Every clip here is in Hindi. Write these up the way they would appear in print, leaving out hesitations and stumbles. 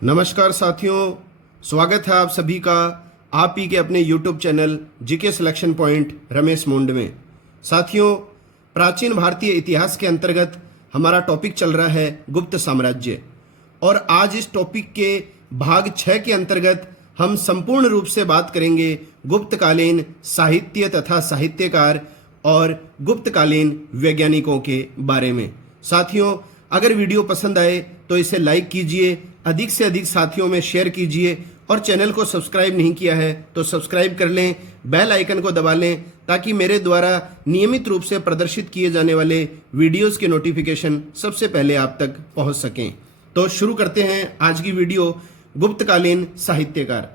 नमस्कार साथियों, स्वागत है आप सभी का आप ही के अपने YouTube channel GK selection point Ramesh मुंड में। साथियों, प्राचीन भारतीय इतिहास के अंतर्गत हमारा टॉपिक चल रहा है गुप्त साम्राज्य, और आज इस टॉपिक के भाग 6 के अंतर्गत हम संपूर्ण रूप से बात करेंगे गुप्तकालीन साहित्य तथा साहित्यकार और गुप्तकालीन वैज्ञानिकों के बारे में। साथियों, अगर वीडियो पसंद आए तो इसे लाइक कीजिए, अधिक से अधिक साथियों में शेयर कीजिए, और चैनल को सब्सक्राइब नहीं किया है तो सब्सक्राइब कर लें, बेल आइकन को दबा लें ताकि मेरे द्वारा नियमित रूप से प्रदर्शित किए जाने वाले वीडियोस के नोटिफिकेशन सबसे पहले आप तक पहुंच सकें। तो शुरू करते हैं आज की वीडियो, गुप्तकालीन साहित्यकार।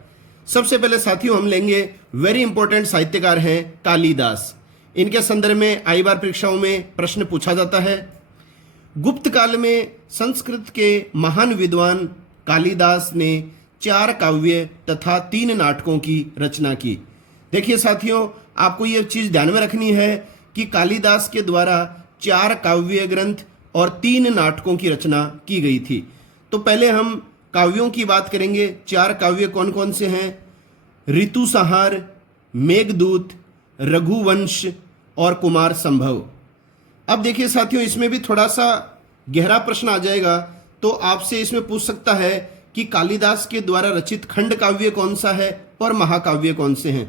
सबसे पहले साथियों हम लेंगे वेरी इंपॉर्टेंट साहित्यकार हैं कालिदास। इनके संदर्भ में कई बार परीक्षाओं में प्रश्न पूछा जाता है। गुप्त काल में संस्कृत के महान विद्वान कालिदास ने 4 काव्य तथा 3 नाटकों की रचना की। देखिए साथियों, आपको यह चीज ध्यान में रखनी है कि कालिदास के द्वारा 4 काव्य ग्रंथ और 3 नाटकों की रचना की गई थी। तो पहले हम काव्यों की बात करेंगे। 4 काव्य कौन कौन से हैं? ऋतुसंहार, मेघदूत, रघुवंश और कुमार संभव। अब देखिए साथियों, इसमें भी थोड़ा सा गहरा प्रश्न आ जाएगा, तो आपसे इसमें पूछ सकता है कि कालिदास के द्वारा रचित खंड काव्य कौन सा है और महाकाव्य कौन से हैं।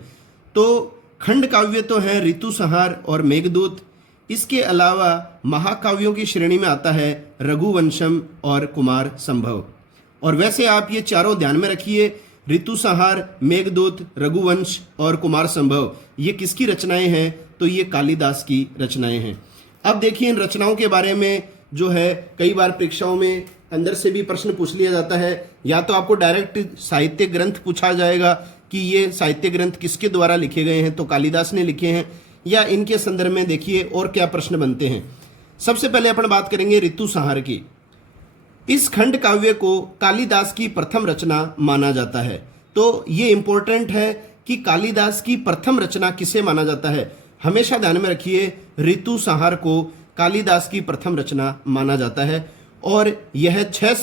तो खंड काव्य तो हैं ऋतुसंहार और मेघदूत। इसके अलावा महाकाव्यों की श्रेणी में आता है रघुवंशम और कुमार संभव। और वैसे आप ये चारों ध्यान में रखिए, ऋतुसंहार, मेघदूत, रघुवंश और कुमार संभव, ये किसकी रचनाएं हैं? तो ये कालिदास की रचनाएं हैं। अब देखिए इन रचनाओं के बारे में जो है कई बार परीक्षाओं में अंदर से भी प्रश्न पूछ लिया जाता है। या तो आपको डायरेक्ट साहित्य ग्रंथ पूछा जाएगा कि ये साहित्य ग्रंथ किसके द्वारा लिखे गए हैं, तो कालिदास ने लिखे हैं, या इनके संदर्भ में देखिए और क्या प्रश्न बनते हैं। सबसे पहले अपन बात करेंगे ऋतुसंहार की। इस खंड काव्य को कालिदास की प्रथम रचना माना जाता है। तो ये इंपॉर्टेंट है कि कालिदास की प्रथम रचना किसे माना जाता है। हमेशा ध्यान में रखिए, ऋतुसंहार को कालिदास की प्रथम रचना माना जाता है, और यह 6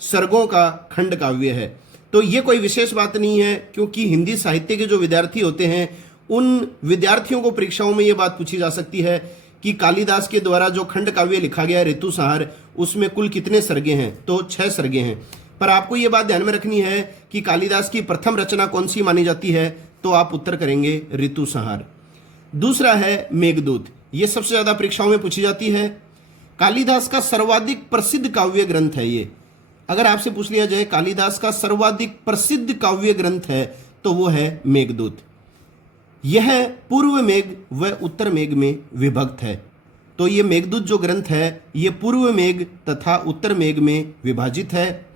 सर्गों का खंड काव्य है। तो ये कोई विशेष बात नहीं है, क्योंकि हिंदी साहित्य के जो विद्यार्थी होते हैं उन विद्यार्थियों को परीक्षाओं में ये बात पूछी जा सकती है कि कालिदास के द्वारा जो खंड काव्य लिखा गया है ऋतुसंहार, उसमें कुल कितने सर्गे हैं? तो 6 सर्गे हैं। पर आपको ये बात ध्यान में रखनी है कि कालिदास की प्रथम रचना कौन सी मानी जाती है, तो आप उत्तर करेंगे ऋतुसंहार। दूसरा है मेघदूत। ये सबसे ज्यादा परीक्षाओं में पूछी जाती है। कालिदास का सर्वाधिक प्रसिद्ध काव्य ग्रंथ है ये। अगर आपसे पूछ लिया जाए कालिदास का सर्वाधिक प्रसिद्ध काव्य ग्रंथ है, तो वो है मेघदूत। यह पूर्व मेघ व उत्तर मेघ में विभक्त है। तो ये मेघदूत जो ग्रंथ है ये पूर्व मेघ तथा उत्तर मेघ में विभाजित है।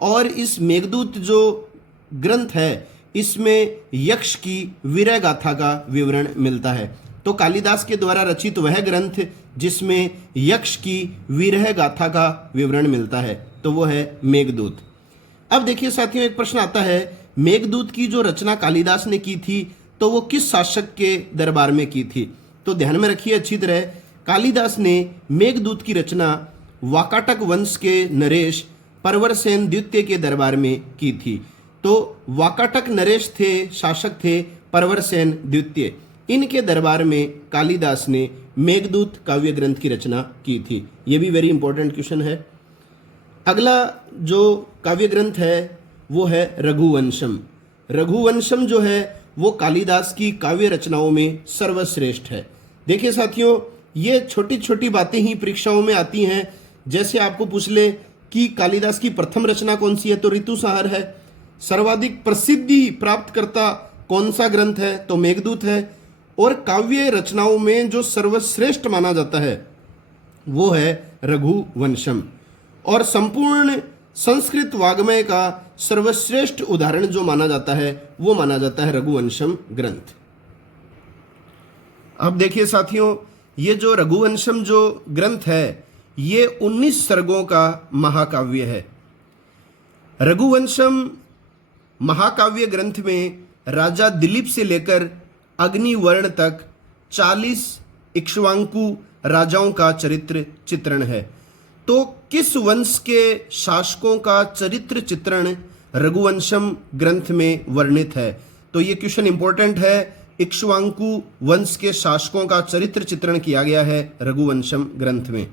और इस मेघदूत जो ग्रंथ है इसमें यक्ष की वीरय गाथा का विवरण मिलता है। तो कालिदास के द्वारा रचित वह ग्रंथ जिसमें यक्ष की वीरह गाथा का विवरण मिलता है, तो वो है मेघदूत। अब देखिए साथियों, एक प्रश्न आता है, मेघदूत की जो रचना कालिदास ने की थी तो वो किस शासक के दरबार में की थी? तो ध्यान में रखिए अच्छी तरह, कालिदास ने मेघदूत की रचना वाकाटक वंश के नरेश परवरसेन द्वितीय के दरबार में की थी। तो वाकाटक नरेश थे, शासक थे परवरसेन द्वितीय, इनके दरबार में कालिदास ने मेघदूत काव्य ग्रंथ की रचना की थी। यह भी वेरी इंपॉर्टेंट क्वेश्चन है। अगला जो काव्य ग्रंथ है वो है रघुवंशम। रघुवंशम जो है वो कालिदास की काव्य रचनाओं में सर्वश्रेष्ठ है। देखिए साथियों, ये छोटी छोटी बातें ही परीक्षाओं में आती हैं। जैसे आपको पूछ ले कि कालिदास की प्रथम रचना कौन सी है, तो ऋतुसंहार है। सर्वाधिक प्रसिद्धि प्राप्त करता कौन सा ग्रंथ है, तो मेघदूत है। और काव्य रचनाओं में जो सर्वश्रेष्ठ माना जाता है वो है रघुवंशम। और संपूर्ण संस्कृत वाग्मय का सर्वश्रेष्ठ उदाहरण जो माना जाता है वो माना जाता है रघुवंशम ग्रंथ। अब देखिए साथियों, ये जो रघुवंशम जो ग्रंथ है ये 19 सर्गों का महाकाव्य है। रघुवंशम महाकाव्य ग्रंथ में राजा दिलीप से लेकर अग्निवर्ण तक 40 इक्ष्वाकु राजाओं का चरित्र चित्रण है। तो किस वंश के शासकों का चरित्र चित्रण रघुवंशम ग्रंथ में वर्णित है? तो ये क्वेश्चन इंपॉर्टेंट है। इक्ष्वाकु वंश के शासकों का चरित्र चित्रण किया गया है रघुवंशम ग्रंथ में।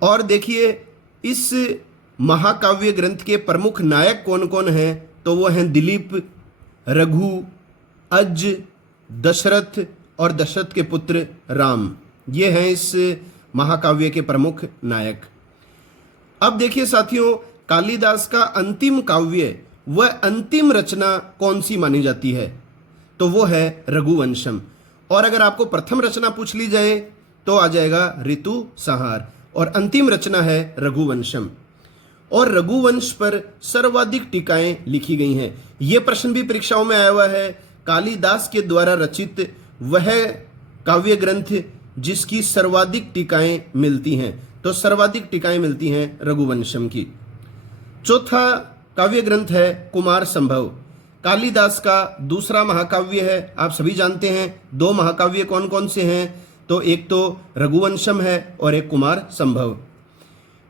और देखिए, इस महाकाव्य ग्रंथ के प्रमुख नायक कौन कौन हैं? तो वो हैं दिलीप, रघु, अज, दशरथ और दशरथ के पुत्र राम। ये हैं इस महाकाव्य के प्रमुख नायक। अब देखिए साथियों, कालिदास का अंतिम काव्य वह अंतिम रचना कौन सी मानी जाती है? तो वो है रघुवंशम। और अगर आपको प्रथम रचना पूछ ली जाए तो आ जाएगा ऋतु संहार, और अंतिम रचना है रघुवंशम। और रघुवंश पर सर्वाधिक टीकाएं लिखी गई हैं। यह प्रश्न भी परीक्षाओं में आया हुआ है, कालिदास के द्वारा रचित वह काव्य ग्रंथ जिसकी सर्वाधिक टीकाएं मिलती हैं। तो सर्वाधिक टीकाएं मिलती हैं रघुवंशम की। चौथा काव्य ग्रंथ है कुमार संभव, कालिदास का दूसरा महाकाव्य है। आप सभी जानते हैं दो महाकाव्य कौन कौन से हैं? तो एक तो रघुवंशम है और एक कुमार संभव।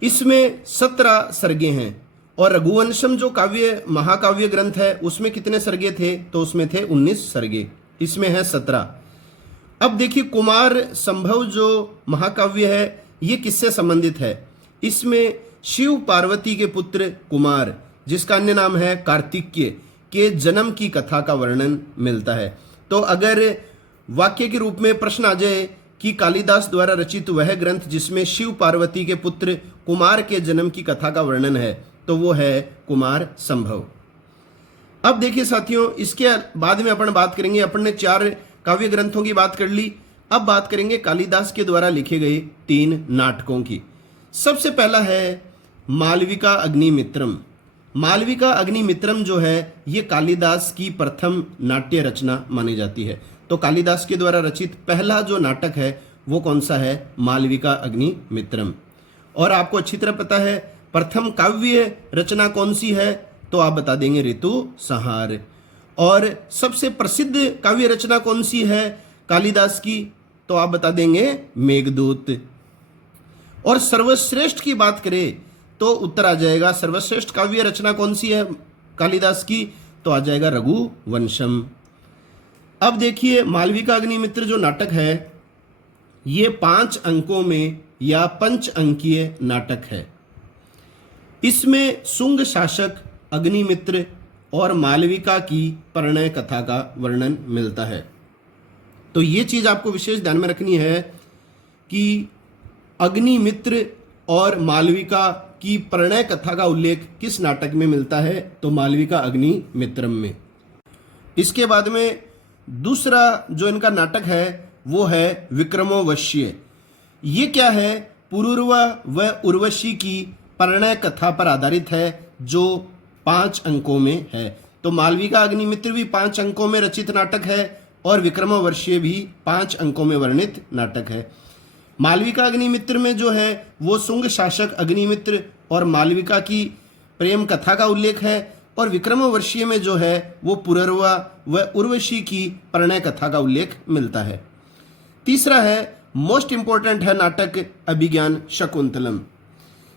इसमें 17 सर्गे हैं, और रघुवंशम जो काव्य महाकाव्य ग्रंथ है उसमें कितने सर्गे थे? तो उसमें थे 19 सर्गे, इसमें है 17। अब देखिए, कुमार संभव जो महाकाव्य है ये किससे संबंधित है? इसमें शिव पार्वती के पुत्र कुमार, जिसका अन्य नाम है कार्तिकेय, के जन्म की कथा का वर्णन मिलता है। तो अगर वाक्य के रूप में प्रश्न आ जाए कि कालिदास द्वारा रचित वह ग्रंथ जिसमें शिव पार्वती के पुत्र कुमार के जन्म की कथा का वर्णन है, तो वो है कुमार संभव। अब देखिए साथियों, इसके बाद में अपन बात करेंगे, अपन ने 4 काव्य ग्रंथों की बात कर ली, अब बात करेंगे कालिदास के द्वारा लिखे गए 3 नाटकों की। सबसे पहला है मालविका अग्निमित्रम। मालविका अग्निमित्रम जो है ये कालिदास की प्रथम नाट्य रचना मानी जाती है। तो कालिदास के द्वारा रचित पहला जो नाटक है वो कौन सा है? मालविका अग्निमित्रम। और आपको अच्छी तरह पता है प्रथम काव्य रचना कौन सी है? तो आप बता देंगे ऋतु संहार। और सबसे प्रसिद्ध काव्य रचना कौन सी है कालिदास की? तो आप बता देंगे मेघदूत। और सर्वश्रेष्ठ की बात करें तो उत्तर आ जाएगा, सर्वश्रेष्ठ काव्य रचना कौन सी है कालिदास की? तो आ जाएगा रघुवंशम। अब देखिए, मालविका अग्निमित्र जो नाटक है ये 5 अंकों में या 5 अंकीय नाटक है। इसमें शुंग शासक, अग्निमित्र और मालविका की परिणय कथा का वर्णन मिलता है। तो ये चीज आपको विशेष ध्यान में रखनी है कि अग्निमित्र और मालविका की परिणय कथा का उल्लेख किस नाटक में मिलता है? तो मालविका अग्निमित्रम में। इसके बाद में दूसरा जो इनका नाटक है वो है विक्रमोर्वशीय। ये क्या है? पुरूरवा व उर्वशी की परिणय कथा पर आधारित है जो 5 अंकों में है। तो मालविका अग्निमित्र भी 5 अंकों में रचित नाटक है और विक्रमोर्वशीय भी 5 अंकों में वर्णित नाटक है। मालविका अग्निमित्र में जो है वो शुंग शासक अग्निमित्र और मालविका की प्रेम कथा का उल्लेख है, और विक्रमोर्वशीय में जो है वो पुरूरवा व उर्वशी की परिणय कथा का उल्लेख मिलता है। तीसरा है, मोस्ट इंपॉर्टेंट है नाटक अभिज्ञान शकुंतलम।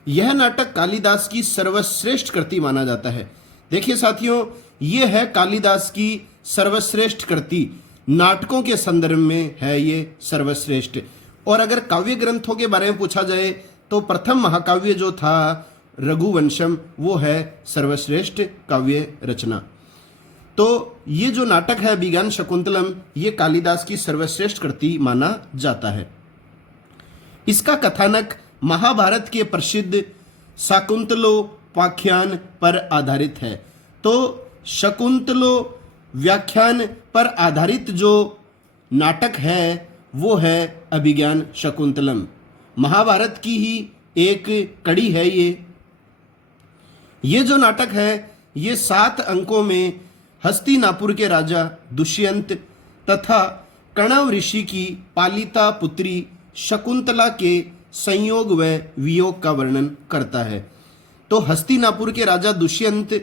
यह नाटक कालिदास की सर्वश्रेष्ठ कृति माना जाता है। देखिए साथियों, ये है कालिदास की सर्वश्रेष्ठ कृति, नाटकों के संदर्भ में है ये सर्वश्रेष्ठ। और अगर काव्य ग्रंथों के बारे में पूछा जाए तो प्रथम महाकाव्य जो था रघुवंशम वो है सर्वश्रेष्ठ काव्य रचना। तो ये जो नाटक है अभिज्ञान शकुंतलम ये कालिदास की सर्वश्रेष्ठ कृति माना जाता है। इसका कथानक महाभारत के प्रसिद्ध शाकुंतलोपाख्यान पर आधारित है। तो शकुंतलो व्याख्यान पर आधारित जो नाटक है वो है अभिज्ञान शकुंतलम। महाभारत की ही एक कड़ी है ये जो नाटक है ये 7 अंकों में हस्तिनापुर के राजा दुष्यंत तथा कणव ऋषि की पालिता पुत्री शकुंतला के संयोग व वियोग का वर्णन करता है। तो हस्तिनापुर के राजा दुष्यंत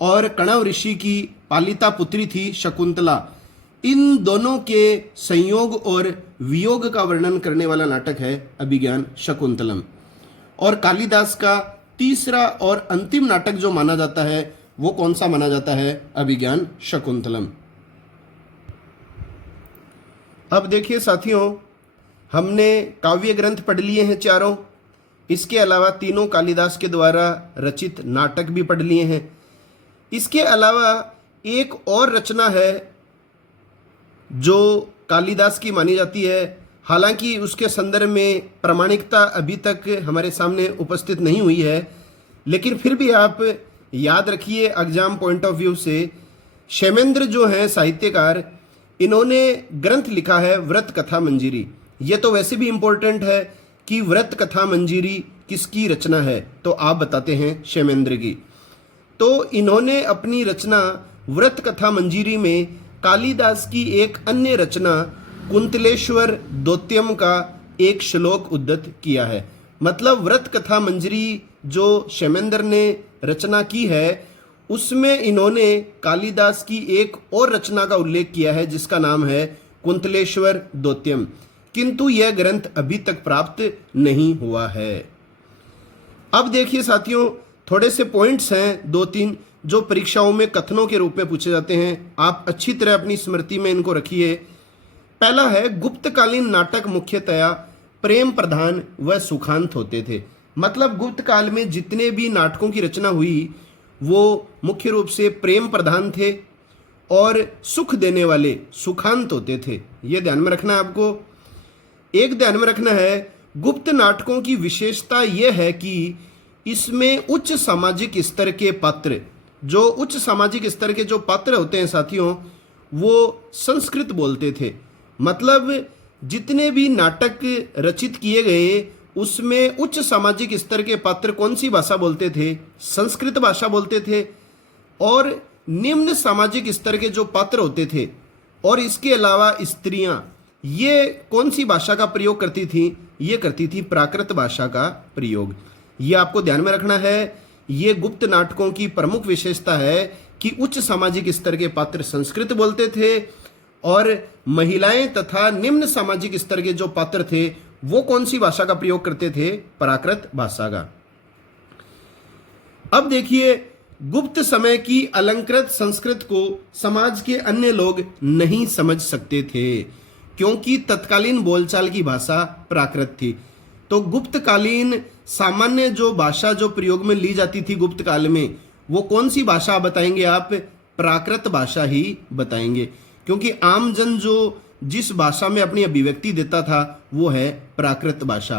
और कणव ऋषि की पालिता पुत्री थी शकुंतला, इन दोनों के संयोग और वियोग का वर्णन करने वाला नाटक है अभिज्ञान शकुंतलम। और कालिदास का तीसरा और अंतिम नाटक जो माना जाता है वो कौन सा माना जाता है? अभिज्ञान शकुंतलम। अब देखिए साथियों, हमने काव्य ग्रंथ पढ़ लिए हैं चारों। इसके अलावा तीनों कालिदास के द्वारा रचित नाटक भी पढ़ लिए हैं। इसके अलावा एक और रचना है जो कालिदास की मानी जाती है, हालांकि उसके संदर्भ में प्रामाणिकता अभी तक हमारे सामने उपस्थित नहीं हुई है, लेकिन फिर भी आप याद रखिए एग्जाम पॉइंट ऑफ व्यू से। क्षेमेंद्र जो हैं साहित्यकार, इन्होंने ग्रंथ लिखा है व्रत कथा मंजीरी। ये तो वैसे भी इम्पोर्टेंट है कि व्रत कथा मंजीरी किसकी रचना है, तो आप बताते हैं क्षेमेंद्र की। तो इन्होंने अपनी रचना व्रत कथा मंजीरी में कालिदास की एक अन्य रचना कुंतलेश्वर दोत्यम का एक श्लोक उद्धृत किया है। मतलब व्रत कथा मंजरी जो क्षेमेंद्र ने रचना की है उसमें इन्होंने कालिदास की एक और रचना का उल्लेख किया है जिसका नाम है कुंतलेश्वर दोत्यम, किंतु यह ग्रंथ अभी तक प्राप्त नहीं हुआ है। अब देखिए साथियों, थोड़े से पॉइंट्स हैं दो तीन जो परीक्षाओं में कथनों के रूप में पूछे जाते हैं, आप अच्छी तरह अपनी स्मृति में इनको रखिए। पहला है, गुप्तकालीन नाटक मुख्यतया प्रेम प्रधान व सुखांत होते थे। मतलब गुप्त काल में जितने भी नाटकों की रचना हुई वो मुख्य रूप से प्रेम प्रधान थे और सुख देने वाले सुखांत होते थे। ये ध्यान में रखना है आपको। एक ध्यान में रखना है, गुप्त नाटकों की विशेषता यह है कि इसमें उच्च सामाजिक स्तर के पात्र, जो उच्च सामाजिक स्तर के जो पात्र होते हैं साथियों, वो संस्कृत बोलते थे। मतलब जितने भी नाटक रचित किए गए उसमें उच्च सामाजिक स्तर के पात्र कौन सी भाषा बोलते थे? संस्कृत भाषा बोलते थे। और निम्न सामाजिक स्तर के जो पात्र होते थे और इसके अलावा स्त्रियां, ये कौन सी भाषा का प्रयोग करती थी? ये करती थी प्राकृत भाषा का प्रयोग। ये आपको ध्यान में रखना है। ये गुप्त नाटकों की प्रमुख विशेषता है कि उच्च सामाजिक स्तर के पात्र संस्कृत बोलते थे और महिलाएं तथा निम्न सामाजिक स्तर के जो पात्र थे वो कौन सी भाषा का प्रयोग करते थे? प्राकृत भाषा का। अब देखिए, गुप्त समय की अलंकृत संस्कृत को समाज के अन्य लोग नहीं समझ सकते थे क्योंकि तत्कालीन बोलचाल की भाषा प्राकृत थी। तो गुप्तकालीन सामान्य जो भाषा जो प्रयोग में ली जाती थी गुप्त काल में, वो कौन सी भाषा बताएंगे आप? प्राकृत भाषा ही बताएंगे, क्योंकि आम जन जो जिस भाषा में अपनी अभिव्यक्ति देता था वो है प्राकृत भाषा।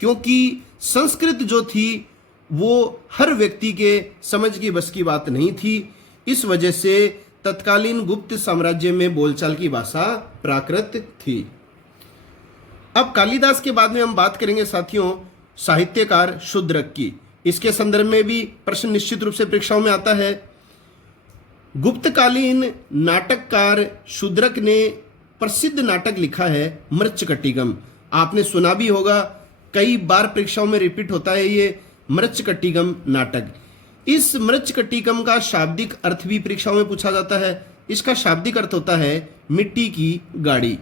क्योंकि संस्कृत जो थी वो हर व्यक्ति के समझ की बस की बात नहीं थी, इस वजह से तत्कालीन गुप्त साम्राज्य में बोलचाल की भाषा प्राकृत थी। अब कालिदास के बाद में हम बात करेंगे साथियों साहित्यकार शूद्रक की। इसके संदर्भ में भी प्रश्न निश्चित रूप से परीक्षाओं में आता है। गुप्तकालीन नाटककार शूद्रक ने प्रसिद्ध नाटक लिखा है मृच्छकटिगम। आपने सुना भी होगा, कई बार परीक्षाओं में रिपीट होता है ये मृच्छकटिगम नाटक। इस मृच्छकटिगम का शाब्दिक अर्थ भी परीक्षाओं में पूछा जाता है। इसका शाब्दिक अर्थ होता है मिट्टी की गाड़ी।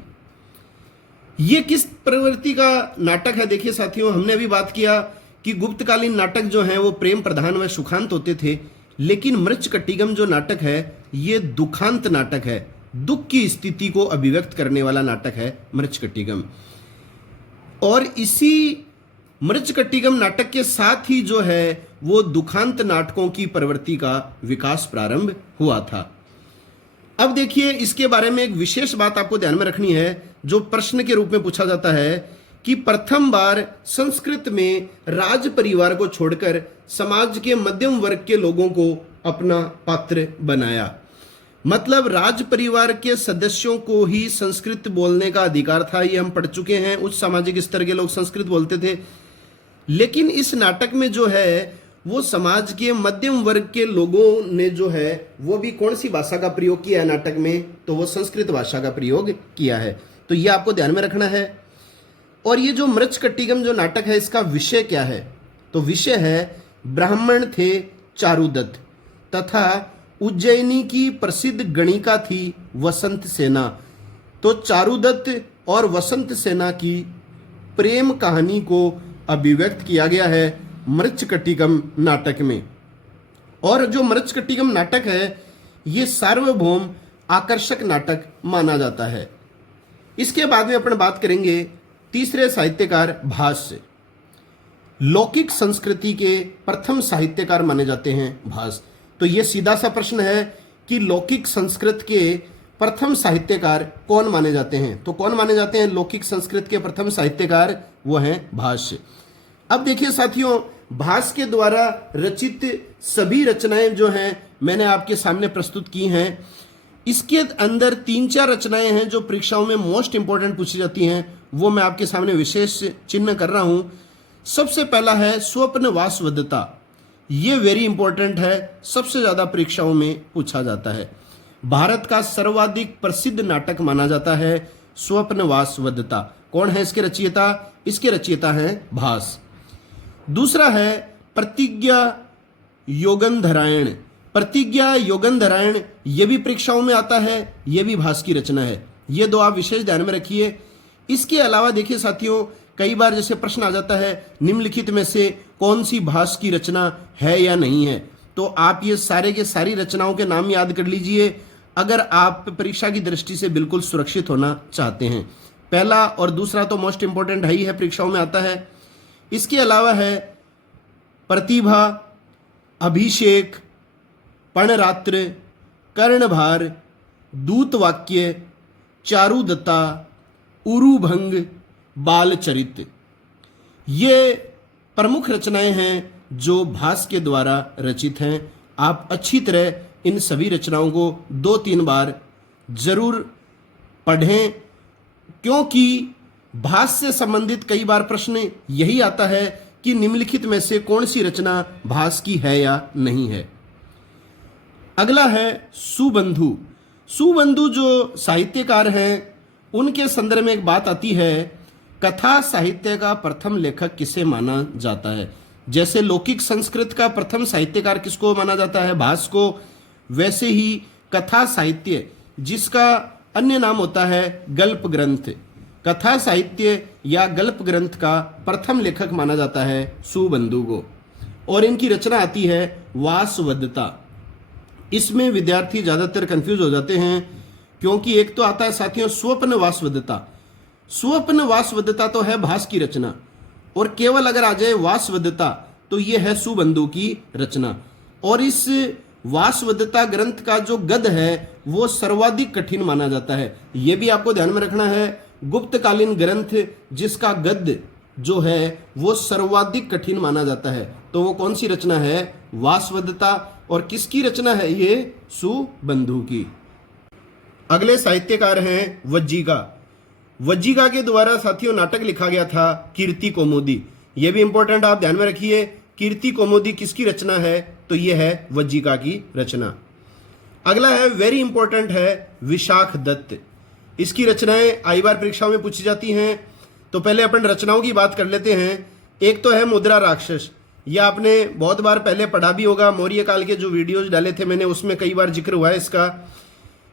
ये किस प्रवृत्ति का नाटक है? देखिए साथियों, हमने अभी बात किया कि गुप्तकालीन नाटक जो हैं वो प्रेम प्रधान व सुखांत होते थे, लेकिन मृच्छकटिगम जो नाटक है ये दुखांत नाटक है। दुख की स्थिति को अभिव्यक्त करने वाला नाटक है मृच्छकटिगम। और इसी मृच्छकटिगम नाटक के साथ ही जो है वो दुखांत नाटकों की प्रवृत्ति का विकास प्रारंभ हुआ था। अब देखिए, इसके बारे में एक विशेष बात आपको ध्यान में रखनी है जो प्रश्न के रूप में पूछा जाता है कि प्रथम बार संस्कृत में राज परिवार को छोड़कर समाज के मध्यम वर्ग के लोगों को अपना पात्र बनाया। मतलब राज परिवार के सदस्यों को ही संस्कृत बोलने का अधिकार था, ये हम पढ़ चुके हैं। उच्च सामाजिक स्तर के लोग संस्कृत बोलते थे, लेकिन इस नाटक में जो है वो समाज के मध्यम वर्ग के लोगों ने जो है वो भी कौन सी भाषा का प्रयोग किया है नाटक में? तो वो संस्कृत भाषा का प्रयोग किया है। तो ये आपको ध्यान में रखना है। और ये जो मृच्छकटिगम जो नाटक है इसका विषय क्या है? तो विषय है ब्राह्मण थे चारुदत्त तथा उज्जैनी की प्रसिद्ध गणिका थी वसंत सेना। तो चारुदत्त और वसंत सेना की प्रेम कहानी को अभिव्यक्त किया गया है मृच्छकटिकम नाटक में। और जो मृच्छकटिकम नाटक है ये सार्वभौम आकर्षक नाटक माना जाता है। इसके बाद में अपन बात करेंगे तीसरे साहित्यकार भास। लौकिक संस्कृति के प्रथम साहित्यकार माने जाते हैं भास। तो ये सीधा सा प्रश्न है कि लौकिक संस्कृत के प्रथम साहित्यकार कौन माने जाते हैं? तो कौन माने जाते हैं लौकिक संस्कृत के प्रथम साहित्यकार? वो हैं भास। अब देखिए साथियों, भास के द्वारा रचित सभी रचनाएं जो हैं मैंने आपके सामने प्रस्तुत की हैं। इसके अंदर 3-4 रचनाएं हैं जो परीक्षाओं में मोस्ट इंपॉर्टेंट पूछी जाती हैं, वो मैं आपके सामने विशेष चिन्ह कर रहा हूं। सबसे पहला है स्वप्न वासवदत्ता। ये वेरी इंपॉर्टेंट है, सबसे ज्यादा परीक्षाओं में पूछा जाता है। भारत का सर्वाधिक प्रसिद्ध नाटक माना जाता है स्वप्न वासवदत्ता। कौन है इसके रचयिता? इसके रचयिता हैं भास। दूसरा है प्रतिज्ञा योगंधरायण। प्रतिज्ञा योगंधरायण ये भी परीक्षाओं में आता है, ये भी भास की रचना है। ये दो आप विशेष ध्यान में रखिए। इसके अलावा देखिए साथियों, कई बार जैसे प्रश्न आ जाता है निम्नलिखित में से कौन सी भास की रचना है या नहीं है, तो आप ये सारे के सारी रचनाओं के नाम याद कर लीजिए अगर आप परीक्षा की दृष्टि से बिल्कुल सुरक्षित होना चाहते हैं। पहला और दूसरा तो मोस्ट इंपॉर्टेंट है ही है, परीक्षाओं में आता है। इसके अलावा है प्रतिभा, अभिषेक, पणरात्र, कर्णभार, दूतवाक्य, चारुदत्ता, उरुभंग, बालचरित। ये प्रमुख रचनाएं हैं जो भास के द्वारा रचित हैं। आप अच्छी तरह इन सभी रचनाओं को 2-3 बार जरूर पढ़ें, क्योंकि भास से संबंधित कई बार प्रश्न यही आता है कि निम्नलिखित में से कौन सी रचना भास की है या नहीं है। अगला है सुबंधु। सुबंधु जो साहित्यकार हैं उनके संदर्भ में एक बात आती है, कथा साहित्य का प्रथम लेखक किसे माना जाता है? जैसे लौकिक संस्कृत का प्रथम साहित्यकार किसको माना जाता है? भास को। वैसे ही कथा साहित्य जिसका अन्य नाम होता है गल्प ग्रंथ, कथा साहित्य या गल्प ग्रंथ का प्रथम लेखक माना जाता है सुबंधु को। और इनकी रचना आती है वासवदत्ता। इसमें विद्यार्थी ज्यादातर कंफ्यूज हो जाते हैं, क्योंकि एक तो आता है साथियों स्वप्न वासवदत्ता। स्वप्न वासवदत्ता तो है भास की रचना, और केवल अगर आ जाए वासवदत्ता तो ये है सुबंधु की रचना। और इस वासवदत्ता ग्रंथ का जो गद है वो सर्वाधिक कठिन माना जाता है। ये भी आपको ध्यान में रखना है, गुप्तकालीन ग्रंथ जिसका गद जो है वो सर्वाधिक कठिन माना जाता है, तो वो कौन सी रचना है? वासवदत्ता। और किसकी रचना है ये? सुबंधु की। अगले साहित्यकार हैं वज्जिका। वज्जिका के द्वारा साथियों नाटक लिखा गया था कीर्ति कौमुदी। ये भी इंपॉर्टेंट, आप ध्यान में रखिए। कीर्ति कौमुदी किसकी रचना है? तो ये है वज्जिका की रचना। अगला है वेरी इंपॉर्टेंट है विशाख दत्त। इसकी रचनाएं आई बार परीक्षाओं में पूछी जाती हैं। तो पहले अपन रचनाओं की बात कर लेते हैं। एक तो है मुद्रा राक्षस। यह आपने बहुत बार पहले पढ़ा भी होगा, मौर्य काल के जो वीडियोज डाले थे मैंने उसमें कई बार जिक्र हुआ है इसका।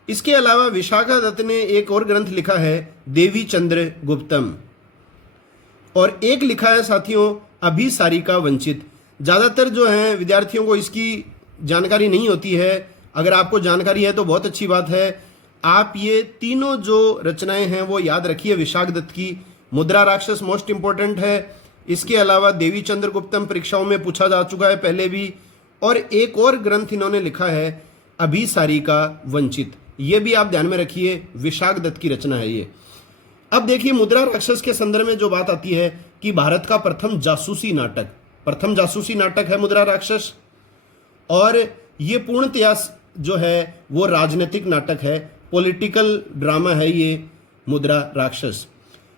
इसके अलावा विशाखा दत्त ने एक और ग्रंथ लिखा है देवी चंद्र गुप्तम, और एक लिखा है साथियों अभिसारिका वंचित। ज्यादातर जो हैं विद्यार्थियों को इसकी जानकारी नहीं होती है। अगर आपको जानकारी है तो बहुत अच्छी बात है। आप ये तीनों जो रचनाएं हैं वो याद रखिए विशाख दत्त की। मुद्रा राक्षस मोस्ट इंपॉर्टेंट है। इसके अलावा देवी चंद्र गुप्तम परीक्षाओं में पूछा जा चुका है पहले भी। और एक और ग्रंथ इन्होंने लिखा है अभिसारिका वंचित, ये भी आप ध्यान में रखिए, विशाख दत्त की रचना है ये। अब देखिए मुद्रा राक्षस के संदर्भ में जो बात आती है कि भारत का प्रथम जासूसी नाटक है मुद्रा राक्षस, और ये पूर्णतया जो है वो राजनीतिक नाटक है, पॉलिटिकल ड्रामा है ये मुद्रा राक्षस।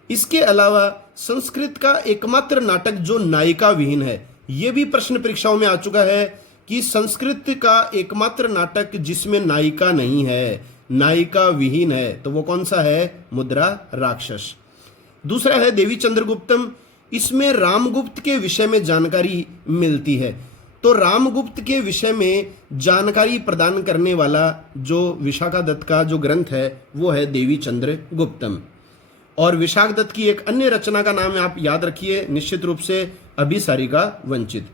इसके अलावा संस्कृत का एकमात्र नाटक जो नायिका विहीन है, ये भी प्रश्न परीक्षाओं में आ चुका है कि संस्कृत का एकमात्र नाटक जिसमें नायिका नहीं है, नायिका विहीन है, तो वो कौन सा है? मुद्रा राक्षस। दूसरा है देवी चंद्रगुप्तम। इसमें रामगुप्त के विषय में जानकारी मिलती है। तो रामगुप्त के विषय में जानकारी प्रदान करने वाला जो विशाखा दत्त का जो ग्रंथ है वो है देवी चंद्र गुप्तम। और विशाखदत्त की एक अन्य रचना का नाम आप याद रखिए निश्चित रूप से, अभिसारिका वंचित।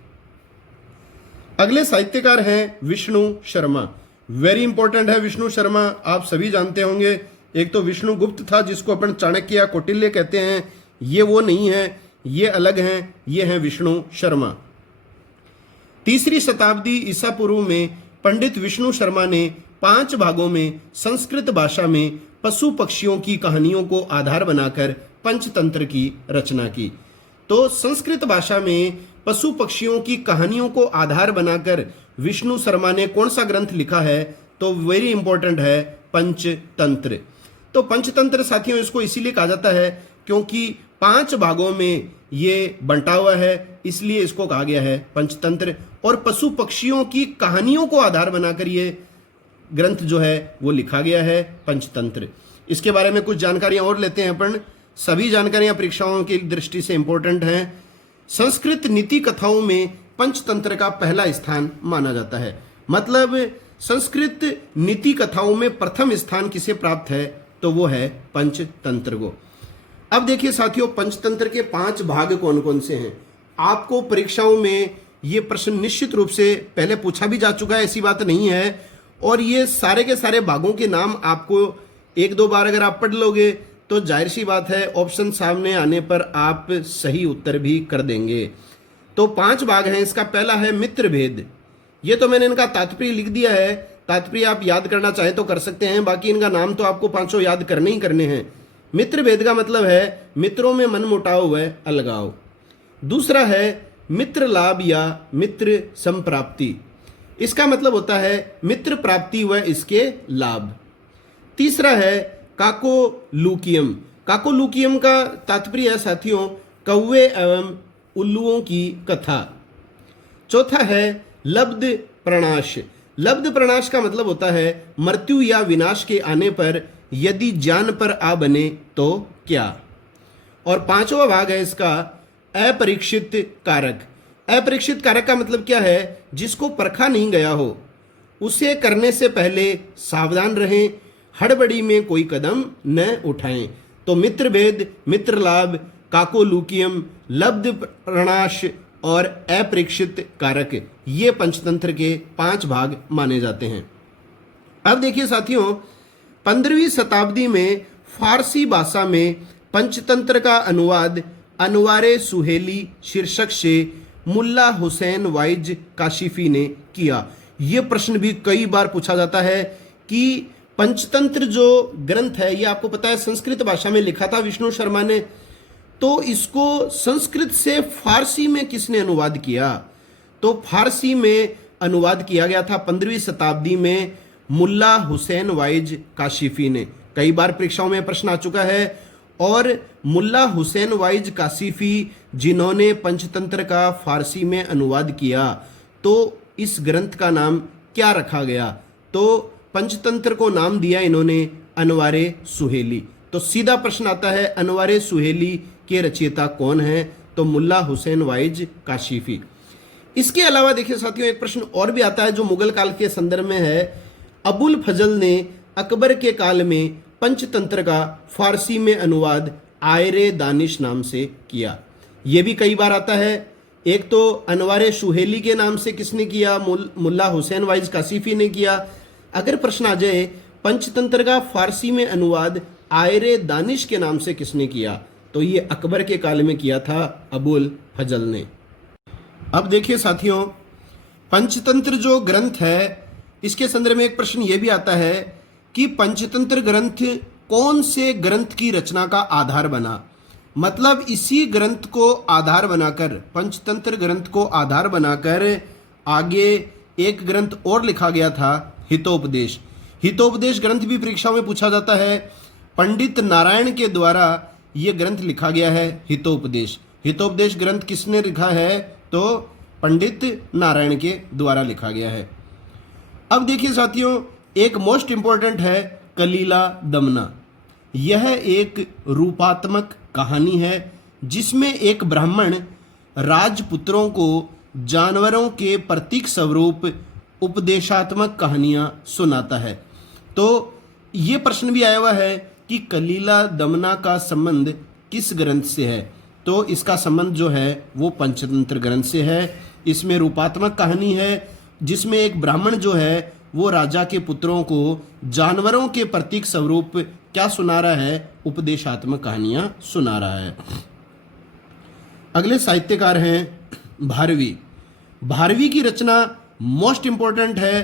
अगले साहित्यकार हैं विष्णु शर्मा। वेरी इंपॉर्टेंट है विष्णु शर्मा, आप सभी जानते होंगे। एक तो विष्णु गुप्त था जिसको अपन चाणक्य या कौटिल्य कहते हैं, ये वो नहीं है, ये अलग हैं, ये हैं विष्णु शर्मा। 3री शताब्दी ईसा पूर्व में पंडित विष्णु शर्मा ने 5 भागों में संस्कृत भाषा में पशु पक्षियों की कहानियों को आधार बनाकर पंचतंत्र की रचना की। तो संस्कृत भाषा में पशु पक्षियों की कहानियों को आधार बनाकर विष्णु शर्मा ने कौन सा ग्रंथ लिखा है? तो वेरी इंपॉर्टेंट है पंचतंत्र। तो पंचतंत्र साथियों इसको इसीलिए कहा जाता है क्योंकि 5 भागों में ये बंटा हुआ है, इसलिए इसको कहा गया है पंचतंत्र। और पशु पक्षियों की कहानियों को आधार बनाकर ये ग्रंथ जो है वो लिखा गया है पंचतंत्र। इसके बारे में कुछ जानकारियां और लेते हैं अपन। सभी जानकारियां परीक्षाओं की दृष्टि से इंपॉर्टेंट हैं। संस्कृत नीति कथाओं में पंचतंत्र का पहला स्थान माना जाता है। मतलब संस्कृत नीति कथाओं में प्रथम स्थान किसे प्राप्त है? तो वो है पंचतंत्र को। अब देखिए साथियों, पंचतंत्र के 5 भाग कौन कौन से हैं? आपको परीक्षाओं में ये प्रश्न निश्चित रूप से पहले पूछा भी जा चुका है, ऐसी बात नहीं है। और ये सारे के सारे भागों के नाम आपको 1-2 बार अगर आप पढ़ लोगे तो जाहिर सी बात है ऑप्शन सामने आने पर आप सही उत्तर भी कर देंगे। तो 5 भाग हैं। इसका पहला है मित्र भेद। ये तो मैंने इनका तात्पर्य लिख दिया है, तात्पर्य आप याद करना चाहें तो कर सकते हैं, बाकी इनका नाम तो आपको 5 याद करने ही करने हैं। मित्र भेद का मतलब है मित्रों में मनमुटाव व अलगाव। दूसरा है मित्र लाभ या मित्र संप्राप्ति। इसका मतलब होता है मित्र प्राप्ति व इसके लाभ। तीसरा है काकोलूकियम। काकोलूकियम का तात्पर्य है साथियों कौवे एवं उल्लुओं की कथा। चौथा है लब्ध प्रणाश। लब्ध प्रणाश का मतलब होता है मृत्यु या विनाश के आने पर यदि जान पर आ बने तो क्या। और 5वां भाग है इसका अपरीक्षित कारक। अपरीक्षित कारक का मतलब क्या है? जिसको परखा नहीं गया हो उसे करने से पहले सावधान रहें, हड़बड़ी में कोई कदम न उठाएं। तो मित्र भेद, मित्र लाभ, काकोलूकियम, लब्ध प्रणाश और अपरीक्षित कारक, ये पंचतंत्र के 5 भाग माने जाते हैं। अब देखिए साथियों, 15वीं शताब्दी में फारसी भाषा में पंचतंत्र का अनुवाद अनवारे सुहेली शीर्षक से मुल्ला हुसैन वाइज काशिफी ने किया। ये प्रश्न भी कई बार पूछा जाता है कि पंचतंत्र जो ग्रंथ है ये आपको पता है संस्कृत भाषा में लिखा था विष्णु शर्मा ने, तो इसको संस्कृत से फारसी में किसने अनुवाद किया? तो फारसी में अनुवाद किया गया था 15वीं शताब्दी में मुल्ला हुसैन वाइज काशिफी ने। कई बार परीक्षाओं में प्रश्न आ चुका है। और मुल्ला हुसैन वाइज काशिफी जिन्होंने पंचतंत्र का फारसी में अनुवाद किया, तो इस ग्रंथ का नाम क्या रखा गया? तो पंचतंत्र को नाम दिया इन्होंने अनवारे सुहेली। तो सीधा प्रश्न आता है अनवारे सुहेली के रचयिता कौन है? तो मुल्ला हुसैन वाइज काशिफी। इसके अलावा देखिए साथियों, एक प्रश्न और भी आता है जो मुगल काल के संदर्भ में है। अबुल फजल ने अकबर के काल में पंचतंत्र का फारसी में अनुवाद आयरे दानिश नाम से किया। यह भी कई बार आता है। एक तो अनवारे सुहेली के नाम से किसने किया? मुल्ला हुसैन वाइज काशिफी ने किया। अगर प्रश्न आ जाए पंचतंत्र का फारसी में अनुवाद आयरे दानिश के नाम से किसने किया? तो ये अकबर के काल में किया था अबुल फजल ने। अब देखिए साथियों, पंचतंत्र जो ग्रंथ है इसके संदर्भ में एक प्रश्न ये भी आता है कि पंचतंत्र ग्रंथ कौन से ग्रंथ की रचना का आधार बना? मतलब इसी ग्रंथ को आधार बनाकर, पंचतंत्र ग्रंथ को आधार बनाकर आगे एक ग्रंथ और लिखा गया था, हितोपदेश। हितोपदेश ग्रंथ भी परीक्षाओं में पूछा जाता है। पंडित नारायण के द्वारा यह ग्रंथ लिखा गया है, हितोपदेश। हितोपदेश ग्रंथ किसने लिखा है? तो पंडित नारायण के द्वारा लिखा गया है। अब देखिए साथियों, एक मोस्ट इंपॉर्टेंट है कलीला दमना। यह एक रूपात्मक कहानी है जिसमें एक ब्राह्मण राजपुत्रों को जानवरों के प्रतीक स्वरूप उपदेशात्मक कहानियां सुनाता है। तो ये प्रश्न भी आया हुआ है कि कलीला दमना का संबंध किस ग्रंथ से है, तो इसका संबंध जो है वो पंचतंत्र ग्रंथ से है। इसमें रूपात्मक कहानी है जिसमें एक ब्राह्मण जो है वो राजा के पुत्रों को जानवरों के प्रतीक स्वरूप क्या सुना रहा है, उपदेशात्मक कहानियां सुना रहा है। अगले साहित्यकार हैं भारवी। भारवी की रचना मोस्ट इंपॉर्टेंट है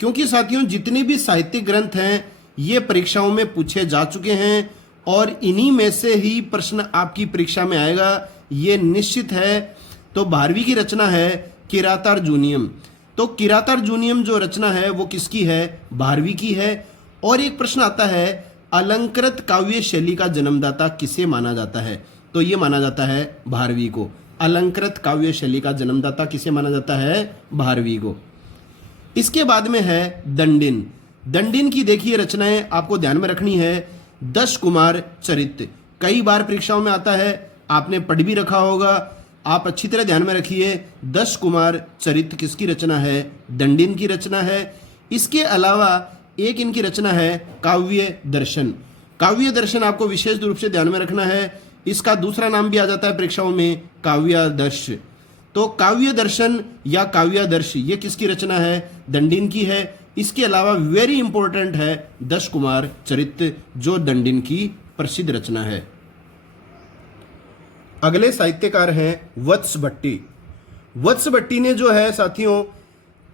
क्योंकि साथियों जितने भी साहित्यिक ग्रंथ हैं ये परीक्षाओं में पूछे जा चुके हैं और इन्हीं में से ही प्रश्न आपकी परीक्षा में आएगा, ये निश्चित है। तो भारवी की रचना है किरातार्जुनीयम। तो किरातार्जुनीयम जो रचना है वो किसकी है, भारवी की है। और एक प्रश्न आता है अलंकृत काव्य शैली का जन्मदाता किसे माना जाता है, तो ये माना जाता है भारवी को। अलंकृत काव्य शैली का जन्मदाता किसे माना जाता है, भारवी को। इसके बाद में है दंडिन। दंडिन की देखिए रचनाएं आपको ध्यान में रखनी है। दश कुमार चरित कई बार परीक्षाओं में आता है, आपने पढ़ भी रखा होगा, आप अच्छी तरह ध्यान में रखिए। दश कुमार चरित किसकी रचना है, दंडिन की रचना है। इसके अलावा एक इनकी रचना है काव्य दर्शन। काव्य दर्शन आपको विशेष रूप से ध्यान में रखना है, इसका दूसरा नाम भी आ जाता है परीक्षाओं में काव्यादर्श। तो काव्य दर्शन या काव्यादर्श ये किसकी रचना है, दंडिन की है। इसके अलावा वेरी इंपॉर्टेंट है दश कुमार चरित जो दंडिन की प्रसिद्ध रचना है। अगले साहित्यकार हैं वत्स भट्टी। वत्स भट्टी ने जो है साथियों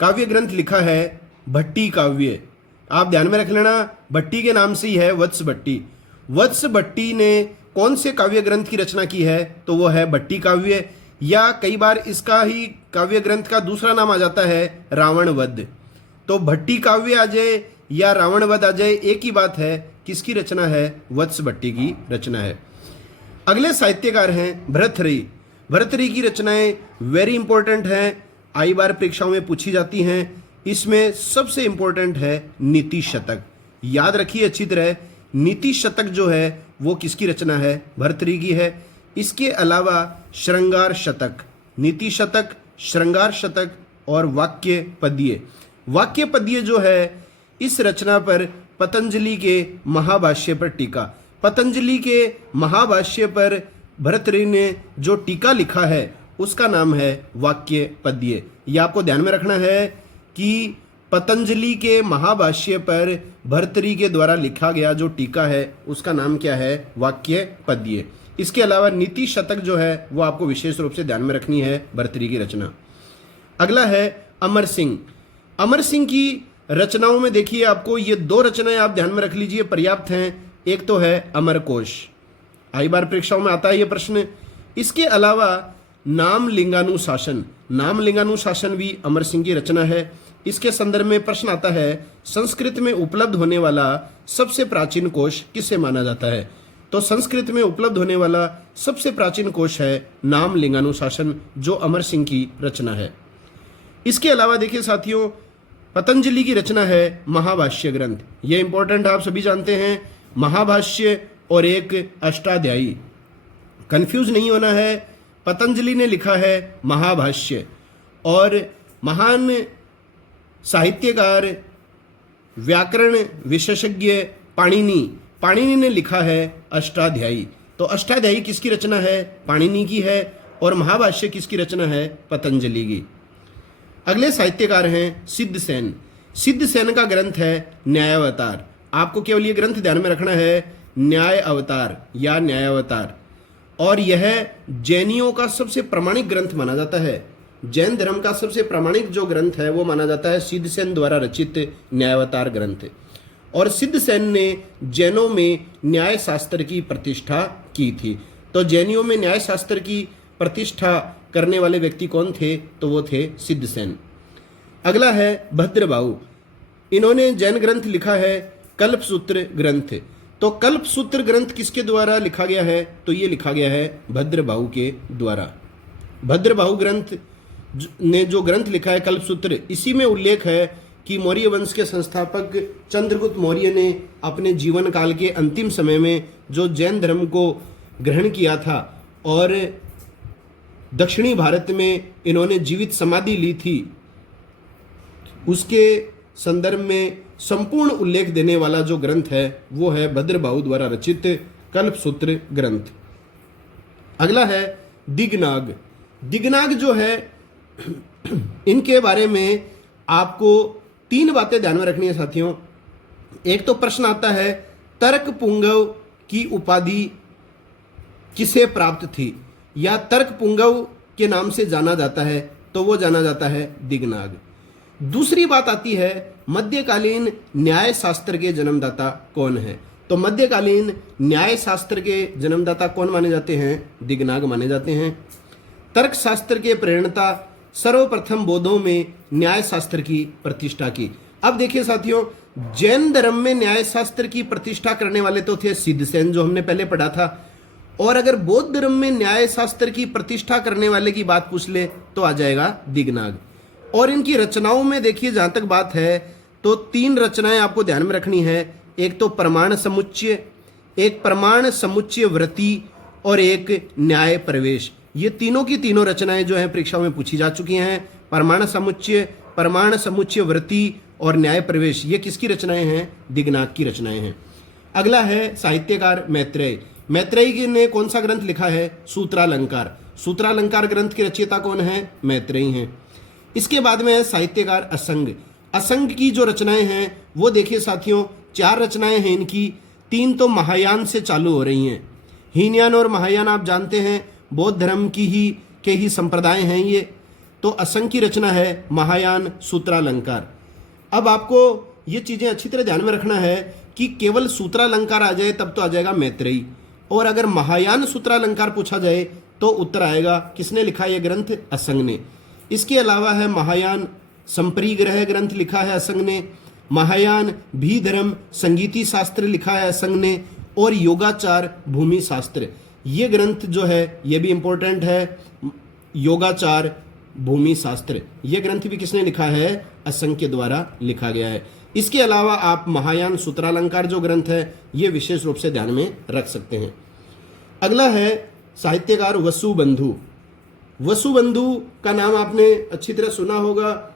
काव्य ग्रंथ लिखा है भट्टी काव्य। आप ध्यान में रख लेना, भट्टी के नाम से ही है वत्स भट्टी। वत्स भट्टी ने कौन से काव्य ग्रंथ की रचना की है, तो वो है भट्टी काव्य, या कई बार इसका ही काव्य ग्रंथ का दूसरा नाम आ जाता है रावण वध। तो भट्टी काव्य आ जाए या रावण वध आ जाए, एक ही बात है, किसकी रचना है, वत्स भट्टी की रचना है। अगले साहित्यकार हैं भर्तृहरि। भर्तृहरि की रचनाएं वेरी इंपॉर्टेंट हैं, आई बार परीक्षाओं में पूछी जाती हैं। इसमें सबसे इंपॉर्टेंट है नीति शतक। याद रखिए अच्छी तरह, नीति शतक जो है वो किसकी रचना है, भर्तृहरि की है। इसके अलावा श्रृंगार शतक, नीति शतक, श्रृंगार शतक और वाक्य पद्य। वाक्य पद्य जो है इस रचना पर पतंजलि के महाभाष्य पर टीका। पतंजलि के महाभाष्य पर भर्तृहरि ने जो टीका लिखा है उसका नाम है वाक्य पद्य। यह आपको ध्यान में रखना है कि पतंजलि के महाभाष्य पर भर्तृहरि के द्वारा लिखा गया जो टीका है उसका नाम क्या है, वाक्य पद्य। इसके अलावा नीति शतक जो है वो आपको विशेष रूप से ध्यान में रखनी है, भर्तृहरि की रचना। अगला है अमर सिंह। अमर सिंह की रचनाओं में देखिए आपको ये दो रचनाएं आप ध्यान में रख लीजिए, पर्याप्त हैं। एक तो है अमरकोश, आई बार परीक्षाओं में आता है ये प्रश्न। इसके अलावा नाम लिंगानुशासन, नाम लिंगानुशासन भी अमर सिंह की रचना है। इसके संदर्भ में प्रश्न आता है संस्कृत में उपलब्ध होने वाला सबसे प्राचीन कोश किसे माना जाता है, तो संस्कृत में उपलब्ध होने वाला सबसे प्राचीन कोश है नाम लिंगानुशासन जो अमर सिंह की रचना है। इसके अलावा देखिए साथियों पतंजलि की रचना है महाभाष्य ग्रंथ। ये इंपॉर्टेंट आप सभी जानते हैं, महाभाष्य और एक अष्टाध्यायी, कंफ्यूज नहीं होना है। पतंजलि ने लिखा है महाभाष्य और महान साहित्यकार व्याकरण विशेषज्ञ पाणिनि ने लिखा है अष्टाध्यायी। तो अष्टाध्यायी किसकी रचना है, पाणिनि की है, और महाभाष्य किसकी रचना है, पतंजलि की। अगले साहित्यकार हैं सिद्धसेन। सिद्धसेन का ग्रंथ है न्यायावतार। आपको केवल ये ग्रंथ ध्यान में रखना है, न्याय अवतार या न्यायावतार, और यह जैनियों का सबसे प्रामाणिक ग्रंथ माना जाता है। जैन धर्म का सबसे प्रामाणिक जो ग्रंथ है वो माना जाता है सिद्धसेन द्वारा रचित न्यायावतार ग्रंथ। और सिद्धसेन ने जैनों में न्याय शास्त्र की प्रतिष्ठा की थी। तो जैनियों में न्याय शास्त्र की प्रतिष्ठा करने वाले व्यक्ति कौन थे, तो वो थे सिद्धसेन। अगला है भद्रबाहु। इन्होंने जैन ग्रंथ लिखा है कल्पसूत्र ग्रंथ। तो कल्पसूत्र ग्रंथ किसके द्वारा लिखा गया है, तो ये लिखा गया है भद्रबाहु के द्वारा। भद्रबाहु ग्रंथ ने जो ग्रंथ लिखा है कल्पसूत्र, इसी में उल्लेख है कि मौर्य वंश के संस्थापक चंद्रगुप्त मौर्य ने अपने जीवन काल के अंतिम समय में जो जैन धर्म को ग्रहण किया था और दक्षिणी भारत में इन्होंने जीवित समाधि ली थी, उसके संदर्भ में संपूर्ण उल्लेख देने वाला जो ग्रंथ है वो है भद्रबाहु द्वारा रचित कल्पसूत्र ग्रंथ। अगला है दिगनाग। दिगनाग जो है इनके बारे में आपको 3 बातें ध्यान में रखनी है साथियों। एक तो प्रश्न आता है तर्क पुंगव की उपाधि किसे प्राप्त थी, या तर्क पुंगव के नाम से जाना जाता है, तो वो जाना जाता है दिगनाग। दूसरी बात आती है मध्यकालीन न्याय शास्त्र के जन्मदाता कौन है, तो मध्यकालीन न्याय शास्त्र के जन्मदाता कौन माने जाते हैं, दिगनाग माने जाते हैं। तर्क शास्त्र के प्रेरणता सर्वप्रथम बौद्धों में न्याय शास्त्र की प्रतिष्ठा की। अब देखिए साथियों, जैन धर्म में न्याय शास्त्र की प्रतिष्ठा करने वाले तो थे सिद्धसेन, जो हमने पहले पढ़ा था, और अगर बौद्ध धर्म में न्याय शास्त्र की प्रतिष्ठा करने वाले की बात पूछ ले तो आ जाएगा दिगनाग। और इनकी रचनाओं में देखिए जहां तक बात है तो 3 रचनाएं आपको ध्यान में रखनी है। एक तो प्रमाण समुच्चय, एक प्रमाण समुच्चय वृत्ति, और एक न्याय प्रवेश। ये तीनों की तीनों रचनाएं जो हैं परीक्षाओं में पूछी जा चुकी हैं। प्रमाण समुच्चय वृत्ति और न्याय प्रवेश, ये किसकी रचनाएं हैं, दिगनाग की रचनाएं हैं। अगला है साहित्यकार मैत्रेय। मैत्रेय ने कौन सा ग्रंथ लिखा है, सूत्रालंकार। सूत्रालंकार ग्रंथ के रचयिता कौन है, मैत्रेय हैं। इसके बाद में है साहित्यकार असंग। असंग की जो रचनाएं हैं वो देखिए साथियों 4 रचनाएं हैं इनकी। 3 तो महायान से चालू हो रही हैं। हीनयान और महायान आप जानते हैं बौद्ध धर्म के ही संप्रदाय हैं ये। तो असंग की रचना है महायान सूत्रालंकार। अब आपको ये चीजें अच्छी तरह ध्यान में रखना है कि केवल सूत्रालंकार आ जाए तब तो आ जाएगा मैत्रेयी, और अगर महायान सूत्रालंकार पूछा जाए तो उत्तर आएगा किसने लिखा ये ग्रंथ, असंग ने। इसके अलावा है महायान संपरिग्रह ग्रंथ लिखा है असंग ने, महायान भी धर्म संगीति शास्त्र लिखा है असंग ने, और योगाचार भूमि शास्त्र, ये ग्रंथ जो है ये भी इंपॉर्टेंट है। योगाचार भूमि शास्त्र ये ग्रंथ भी किसने लिखा है, असंग के द्वारा लिखा गया है। इसके अलावा आप महायान सूत्रालंकार जो ग्रंथ है ये विशेष रूप से ध्यान में रख सकते हैं। अगला है साहित्यकार वसुबंधु। वसुबंधु का नाम आपने अच्छी तरह सुना होगा।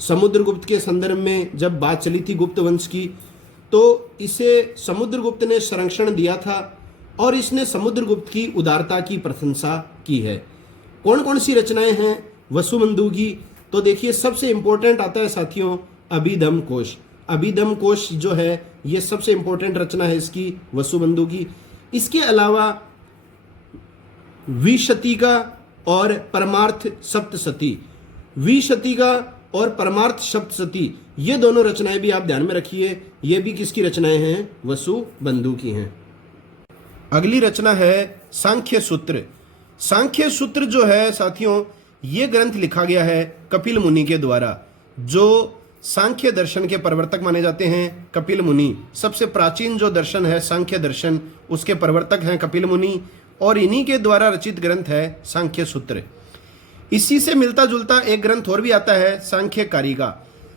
समुद्रगुप्त के संदर्भ में जब बात चली थी गुप्त वंश की, तो इसे समुद्रगुप्त ने संरक्षण दिया था और इसने समुद्रगुप्त की उदारता की प्रशंसा की है। कौन कौन सी रचनाएं हैं वसुबंधु की, तो देखिए सबसे इंपॉर्टेंट आता है साथियों अभिधम कोश। अभिधम कोश जो है ये सबसे इंपॉर्टेंट रचना है इसकी, वसुबंधु की। इसके अलावा विशतिका और परमार्थ सप्तशती, विशतिका और परमार्थ सप्तशती ये दोनों रचनाएं भी आप ध्यान में रखिए। ये भी किसकी रचनाएं हैं, वसुबंधु की हैं। अगली रचना है सांख्य सूत्र। सांख्य सूत्र जो है साथियों ये ग्रंथ लिखा गया है कपिल मुनि के द्वारा, जो सांख्य दर्शन के प्रवर्तक माने जाते हैं कपिल मुनि। सबसे प्राचीन जो दर्शन है सांख्य दर्शन उसके प्रवर्तक हैं कपिल मुनि, और इन्हीं के द्वारा रचित ग्रंथ है सांख्य सूत्र। इसी से मिलता जुलता एक ग्रंथ और भी आता है सांख्य कारिका।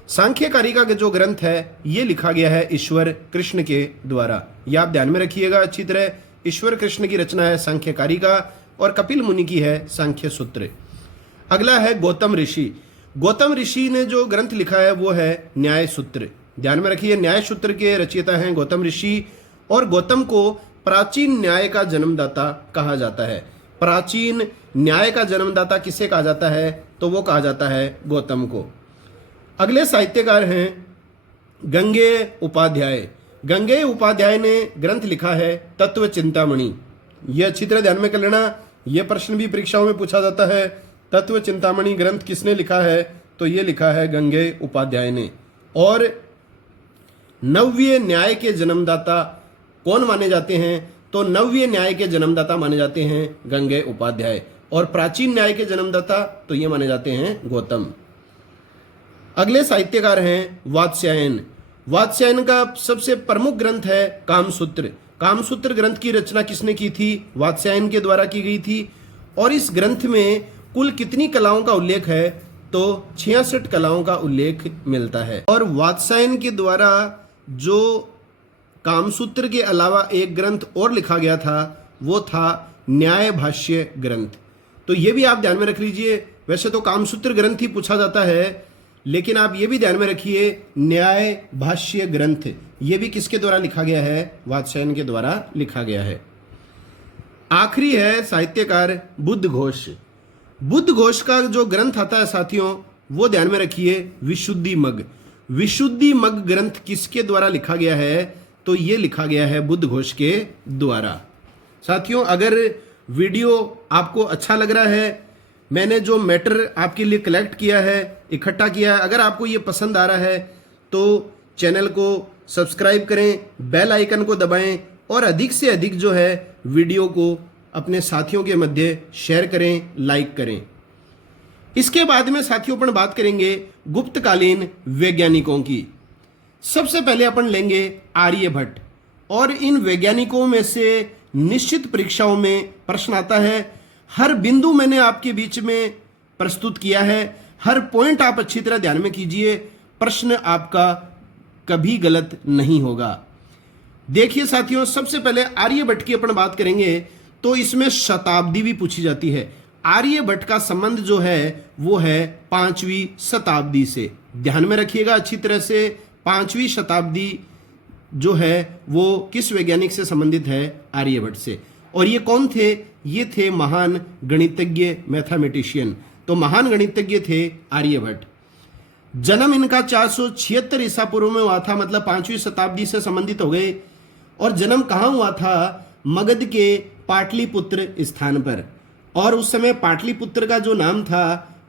सांख्य कारिका का जो ग्रंथ है ये लिखा गया है ईश्वर कृष्ण के द्वारा। यह आप ध्यान में रखिएगा अच्छी तरह। ईश्वर कृष्ण की रचना है सांख्य कारिका और कपिल मुनि की है सांख्य सूत्र। अगला है गौतम ऋषि। गौतम ऋषि ने जो ग्रंथ लिखा है वो है न्याय सूत्र। ध्यान में रखिए न्याय सूत्र के रचयिता हैं गौतम ऋषि, और गौतम को प्राचीन न्याय का जन्मदाता कहा जाता है। प्राचीन न्याय का जन्मदाता किसे कहा जाता है, तो वो कहा जाता है गौतम को। अगले साहित्यकार हैं गंगेय उपाध्याय। गंगेय उपाध्याय ने ग्रंथ लिखा है तत्व चिंतामणि। यह अच्छी तरह ध्यान में कर लेना, यह प्रश्न भी परीक्षाओं में पूछा जाता है। तत्व चिंतामणि ग्रंथ किसने लिखा है, तो यह लिखा है गंगेय उपाध्याय ने। और नव्य न्याय के जन्मदाता कौन माने जाते हैं, तो नव्य न्याय के जन्मदाता माने जाते हैं गंगेय उपाध्याय, और प्राचीन न्याय के जन्मदाता तो ये माने जाते हैं गौतम। अगले साहित्यकार हैं वात्स्यायन। वात्स्यायन का सबसे प्रमुख ग्रंथ है कामसूत्र। कामसूत्र ग्रंथ की रचना किसने की थी, वात्स्यायन के द्वारा की गई थी। और इस ग्रंथ में कुल कितनी कलाओं का उल्लेख है, तो 66 कलाओं का उल्लेख मिलता है। और वात्स्यायन के द्वारा जो कामसूत्र के अलावा एक ग्रंथ और लिखा गया था वो था न्याय भाष्य ग्रंथ। तो ये भी आप ध्यान में रख लीजिए। वैसे तो कामसूत्र ग्रंथ ही पूछा जाता है, लेकिन आप ये भी ध्यान में रखिए, न्याय भाष्य ग्रंथ ये भी किसके द्वारा लिखा गया है? वात्स्यायन के द्वारा लिखा गया है। आखिरी है साहित्यकार बुद्ध घोष। बुद्ध घोष का जो ग्रंथ आता है साथियों, वो ध्यान में रखिए, विशुद्धि मग। विशुद्धि मग ग्रंथ किसके द्वारा लिखा गया है? तो ये लिखा गया है बुद्ध घोष के द्वारा। साथियों, अगर वीडियो आपको अच्छा लग रहा है, मैंने जो मैटर आपके लिए कलेक्ट किया है, इकट्ठा किया है, अगर आपको ये पसंद आ रहा है तो चैनल को सब्सक्राइब करें, बेल आइकन को दबाएं और अधिक से अधिक जो है वीडियो को अपने साथियों के मध्य शेयर करें, लाइक करें। इसके बाद में साथियों अपन बात करेंगे गुप्तकालीन वैज्ञानिकों की। सबसे पहले अपन लेंगे आर्यभट्ट, और इन वैज्ञानिकों में से निश्चित परीक्षाओं में प्रश्न आता है। हर बिंदु मैंने आपके बीच में प्रस्तुत किया है, हर पॉइंट आप अच्छी तरह ध्यान में कीजिए, प्रश्न आपका कभी गलत नहीं होगा। देखिए साथियों, सबसे पहले आर्यभट्ट की अपन बात करेंगे तो इसमें शताब्दी भी पूछी जाती है। आर्यभट्ट का संबंध जो है वो है 5वीं शताब्दी से। ध्यान में रखिएगा अच्छी तरह से, 5वीं शताब्दी जो है वो किस वैज्ञानिक से संबंधित है? आर्यभट्ट से। और ये कौन थे? ये थे महान गणितज्ञ, मैथमेटिशियन। तो महान गणितज्ञ थे आर्यभट्ट। जन्म इनका 476 ईसा पूर्व में हुआ था, मतलब 5वीं शताब्दी से संबंधित हो गए। और जन्म कहाँ हुआ था? मगध के पाटलिपुत्र स्थान पर। और उस समय पाटलिपुत्र का जो नाम था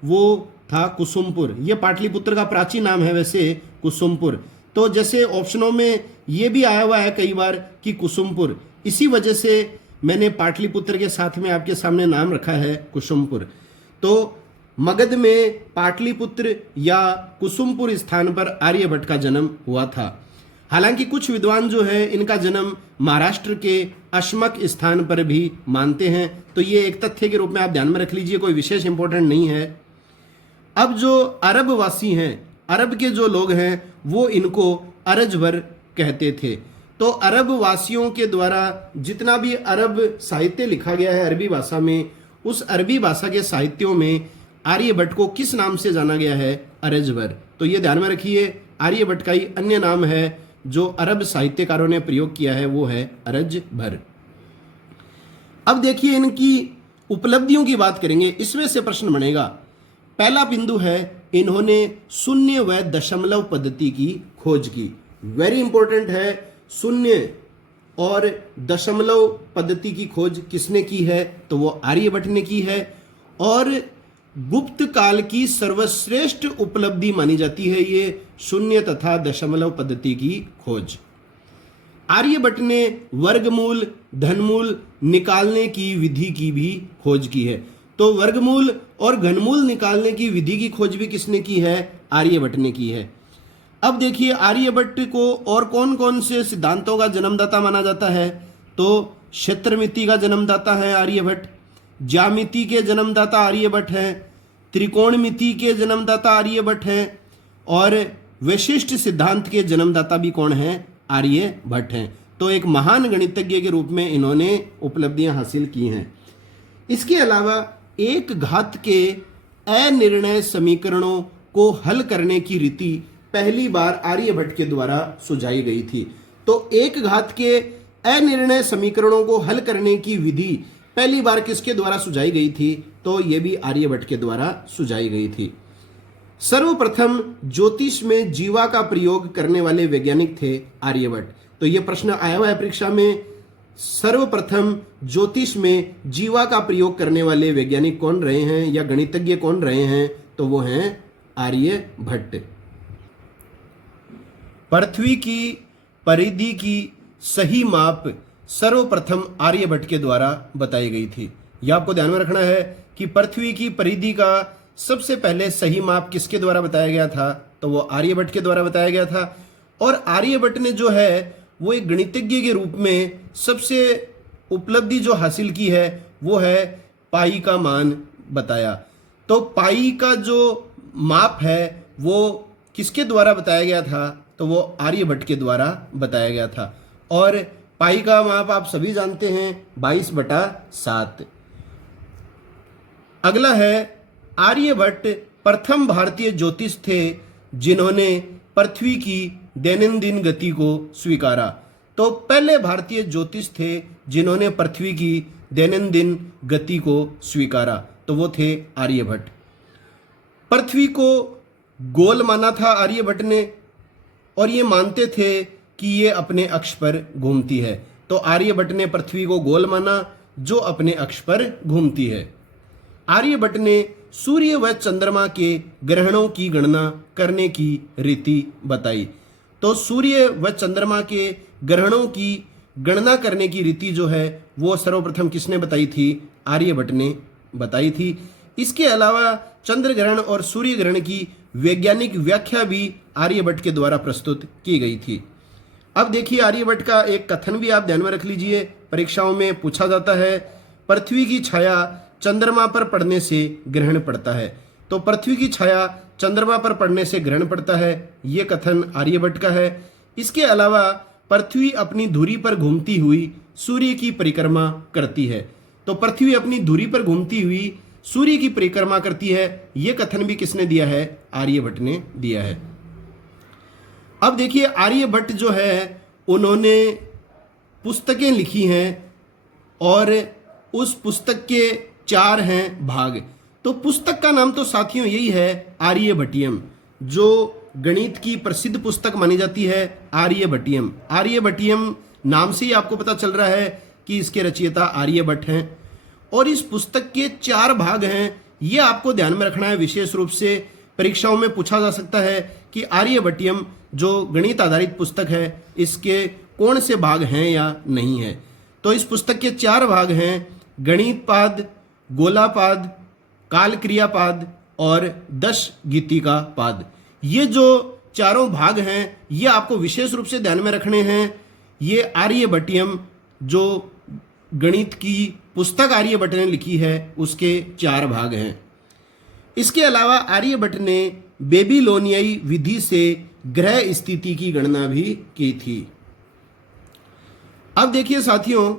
वो था कुसुमपुर। ये पाटलिपुत्र का प्राचीन नाम है वैसे, कुसुमपुर। तो जैसे ऑप्शनों में ये भी आया हुआ है कई बार कि कुसुमपुर, इसी वजह से मैंने पाटलिपुत्र के साथ में आपके सामने नाम रखा है कुसुमपुर। तो मगध में पाटलिपुत्र या कुसुमपुर स्थान पर आर्यभट्ट का जन्म हुआ था। हालांकि कुछ विद्वान जो है इनका जन्म महाराष्ट्र के अशमक स्थान पर भी मानते हैं। तो ये एक तथ्य के रूप में आप ध्यान में रख लीजिए, कोई विशेष इंपॉर्टेंट नहीं है। अब जो अरब वासी हैं, अरब के जो लोग हैं, वो इनको अरजबर कहते थे। तो अरब वासियों के द्वारा जितना भी अरब साहित्य लिखा गया है अरबी भाषा में, उस अरबी भाषा के साहित्यों में आर्यभट्ट को किस नाम से जाना गया है? अरजबर। तो ये ध्यान में रखिए, आर्यभट्ट का ही अन्य नाम है जो अरब साहित्यकारों ने प्रयोग किया है, वो है अरजबर। अब देखिए इनकी उपलब्धियों की बात करेंगे, इसमें से प्रश्न बनेगा। पहला बिंदु है, इन्होंने शून्य व दशमलव पद्धति की खोज की। वेरी इंपॉर्टेंट है, शून्य और दशमलव पद्धति की खोज किसने की है? तो वो आर्यभट्ट ने की है। और गुप्त काल की सर्वश्रेष्ठ उपलब्धि मानी जाती है ये शून्य तथा दशमलव पद्धति की खोज। आर्यभट्ट ने वर्गमूल, धनमूल निकालने की विधि की भी खोज की है। तो वर्गमूल और घनमूल निकालने की विधि की खोज भी किसने की है? आर्यभट्ट ने की है। अब देखिए आर्यभट्ट को और कौन कौन से सिद्धांतों का जन्मदाता माना जाता है? तो क्षेत्रमिति का जन्मदाता है आर्यभट्ट, ज्यामिति के जन्मदाता आर्यभट्ट हैं, त्रिकोणमिति के जन्मदाता आर्यभट्ट हैं, और विशिष्ट सिद्धांत के जन्मदाता भी कौन हैं? आर्यभट्ट हैं। तो एक महान गणितज्ञ के रूप में इन्होंने उपलब्धियां हासिल की हैं। इसके अलावा एक घात के अनिर्णय समीकरणों को हल करने की रीति पहली बार आर्यभट्ट के द्वारा सुझाई गई थी। तो एक घात के अनिर्णय समीकरणों को हल करने की विधि पहली बार किसके द्वारा सुझाई गई थी? तो यह भी आर्यभट्ट के द्वारा सुझाई गई थी। सर्वप्रथम ज्योतिष में जीवा का प्रयोग करने वाले वैज्ञानिक थे आर्यभट्ट। तो यह प्रश्न आया हुआ है परीक्षा में, सर्वप्रथम ज्योतिष में जीवा का प्रयोग करने वाले वैज्ञानिक कौन रहे हैं या गणितज्ञ कौन रहे हैं? तो वो हैं आर्यभट्ट। पृथ्वी की परिधि की सही माप सर्वप्रथम आर्यभट्ट के द्वारा बताई गई थी। यह आपको ध्यान में रखना है कि पृथ्वी की परिधि का सबसे पहले सही माप किसके द्वारा बताया गया था? तो वो आर्यभट्ट के द्वारा बताया गया था। और आर्यभट्ट ने जो है वो एक गणितज्ञ के रूप में सबसे उपलब्धि जो हासिल की है वो है पाई का मान बताया। तो पाई का जो माप है वो किसके द्वारा बताया गया था? तो वो आर्यभट्ट के द्वारा बताया गया था। और पाई का माप आप सभी जानते हैं 22/7। अगला है आर्यभट्ट प्रथम भारतीय ज्योतिष थे जिन्होंने पृथ्वी की दैनंदिन गति को स्वीकारा। तो पहले भारतीय ज्योतिष थे जिन्होंने पृथ्वी की दैनंदिन गति को स्वीकारा, तो वो थे आर्यभट्ट। पृथ्वी को गोल माना था आर्यभट्ट ने, और ये मानते थे कि ये अपने अक्ष पर घूमती है। तो आर्यभट्ट ने पृथ्वी को गोल माना जो अपने अक्ष पर घूमती है। आर्यभट्ट ने सूर्य व चंद्रमा के ग्रहणों की गणना करने की रीति बताई। तो सूर्य व चंद्रमा के ग्रहणों की गणना करने की रीति जो है वो सर्वप्रथम किसने बताई थी? आर्यभट्ट ने बताई थी। इसके अलावा चंद्र ग्रहण और सूर्य ग्रहण की वैज्ञानिक व्याख्या भी आर्यभट्ट के द्वारा प्रस्तुत की गई थी। अब देखिए आर्यभट्ट का एक कथन भी आप ध्यान में रख लीजिए, परीक्षाओं में पूछा जाता है। पृथ्वी की छाया चंद्रमा पर पड़ने से ग्रहण पड़ता है। तो पृथ्वी की छाया चंद्रमा पर पड़ने से ग्रहण पड़ता है, ये कथन आर्यभट्ट का है। इसके अलावा पृथ्वी अपनी धुरी पर घूमती हुई सूर्य की परिक्रमा करती है। तो पृथ्वी अपनी धुरी पर घूमती हुई सूर्य की परिक्रमा करती है, ये कथन भी किसने दिया है? आर्यभट्ट ने दिया है। अब देखिए आर्यभट्ट जो है उन्होंने पुस्तकें लिखी हैं और उस पुस्तक के 4 हैं भाग। तो पुस्तक का नाम तो साथियों यही है आर्यभट्टियम, जो गणित की प्रसिद्ध पुस्तक मानी जाती है आर्यभट्टियम। आर्यभट्टियम नाम से ही आपको पता चल रहा है कि इसके रचयिता आर्यभट्ट हैं। और इस पुस्तक के 4 भाग हैं, ये आपको ध्यान में रखना है। विशेष रूप से परीक्षाओं में पूछा जा सकता है कि आर्यभट्टियम जो गणित आधारित पुस्तक है इसके कौन से भाग हैं या नहीं है। तो इस पुस्तक के 4 भाग हैं, गणित पाद, गोलापाद, काल क्रियापाद और 10 गीतिका पाद। ये जो चारों भाग हैं ये आपको विशेष रूप से ध्यान में रखने हैं। ये आर्यभट्टियम जो गणित की पुस्तक आर्यभट्ट ने लिखी है उसके 4 भाग हैं। इसके अलावा आर्यभट्ट ने बेबीलोनियाई विधि से ग्रह स्थिति की गणना भी की थी। अब देखिए साथियों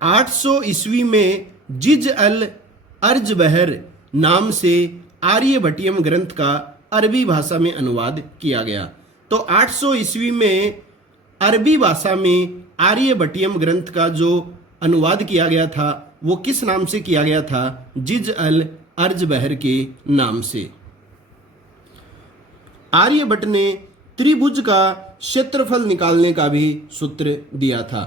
800 ईस्वी में जिज अल अर्जबहर नाम से आर्यभट्टियम ग्रंथ का अरबी भाषा में अनुवाद किया गया। तो 800 ईस्वी में अरबी भाषा में आर्यभट्टियम ग्रंथ का जो अनुवाद किया गया था वो किस नाम से किया गया था? जिज अल अर्जबहर के नाम से। आर्यभट्ट ने त्रिभुज का क्षेत्रफल निकालने का भी सूत्र दिया था।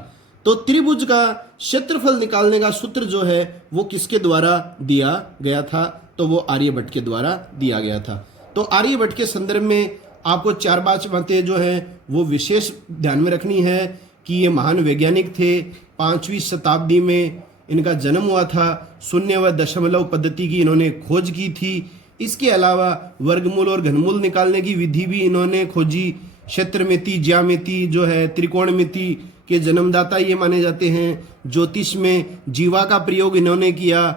तो त्रिभुज का क्षेत्रफल निकालने का सूत्र जो है वो किसके द्वारा दिया गया था? तो वो आर्यभट्ट के द्वारा दिया गया था। तो आर्यभट्ट के संदर्भ में आपको 4-5 बातें जो है वो विशेष ध्यान में रखनी है कि ये महान वैज्ञानिक थे। 5वीं शताब्दी में इनका जन्म हुआ था। शून्य व दशमलव पद्धति की इन्होंने खोज की थी। इसके अलावा वर्गमूल और घनमूल निकालने की विधि भी इन्होंने खोजी। क्षेत्रमिति, ज्यामिति जो है, त्रिकोणमिति के जन्मदाता ये माने जाते हैं। ज्योतिष में जीवा का प्रयोग इन्होंने किया,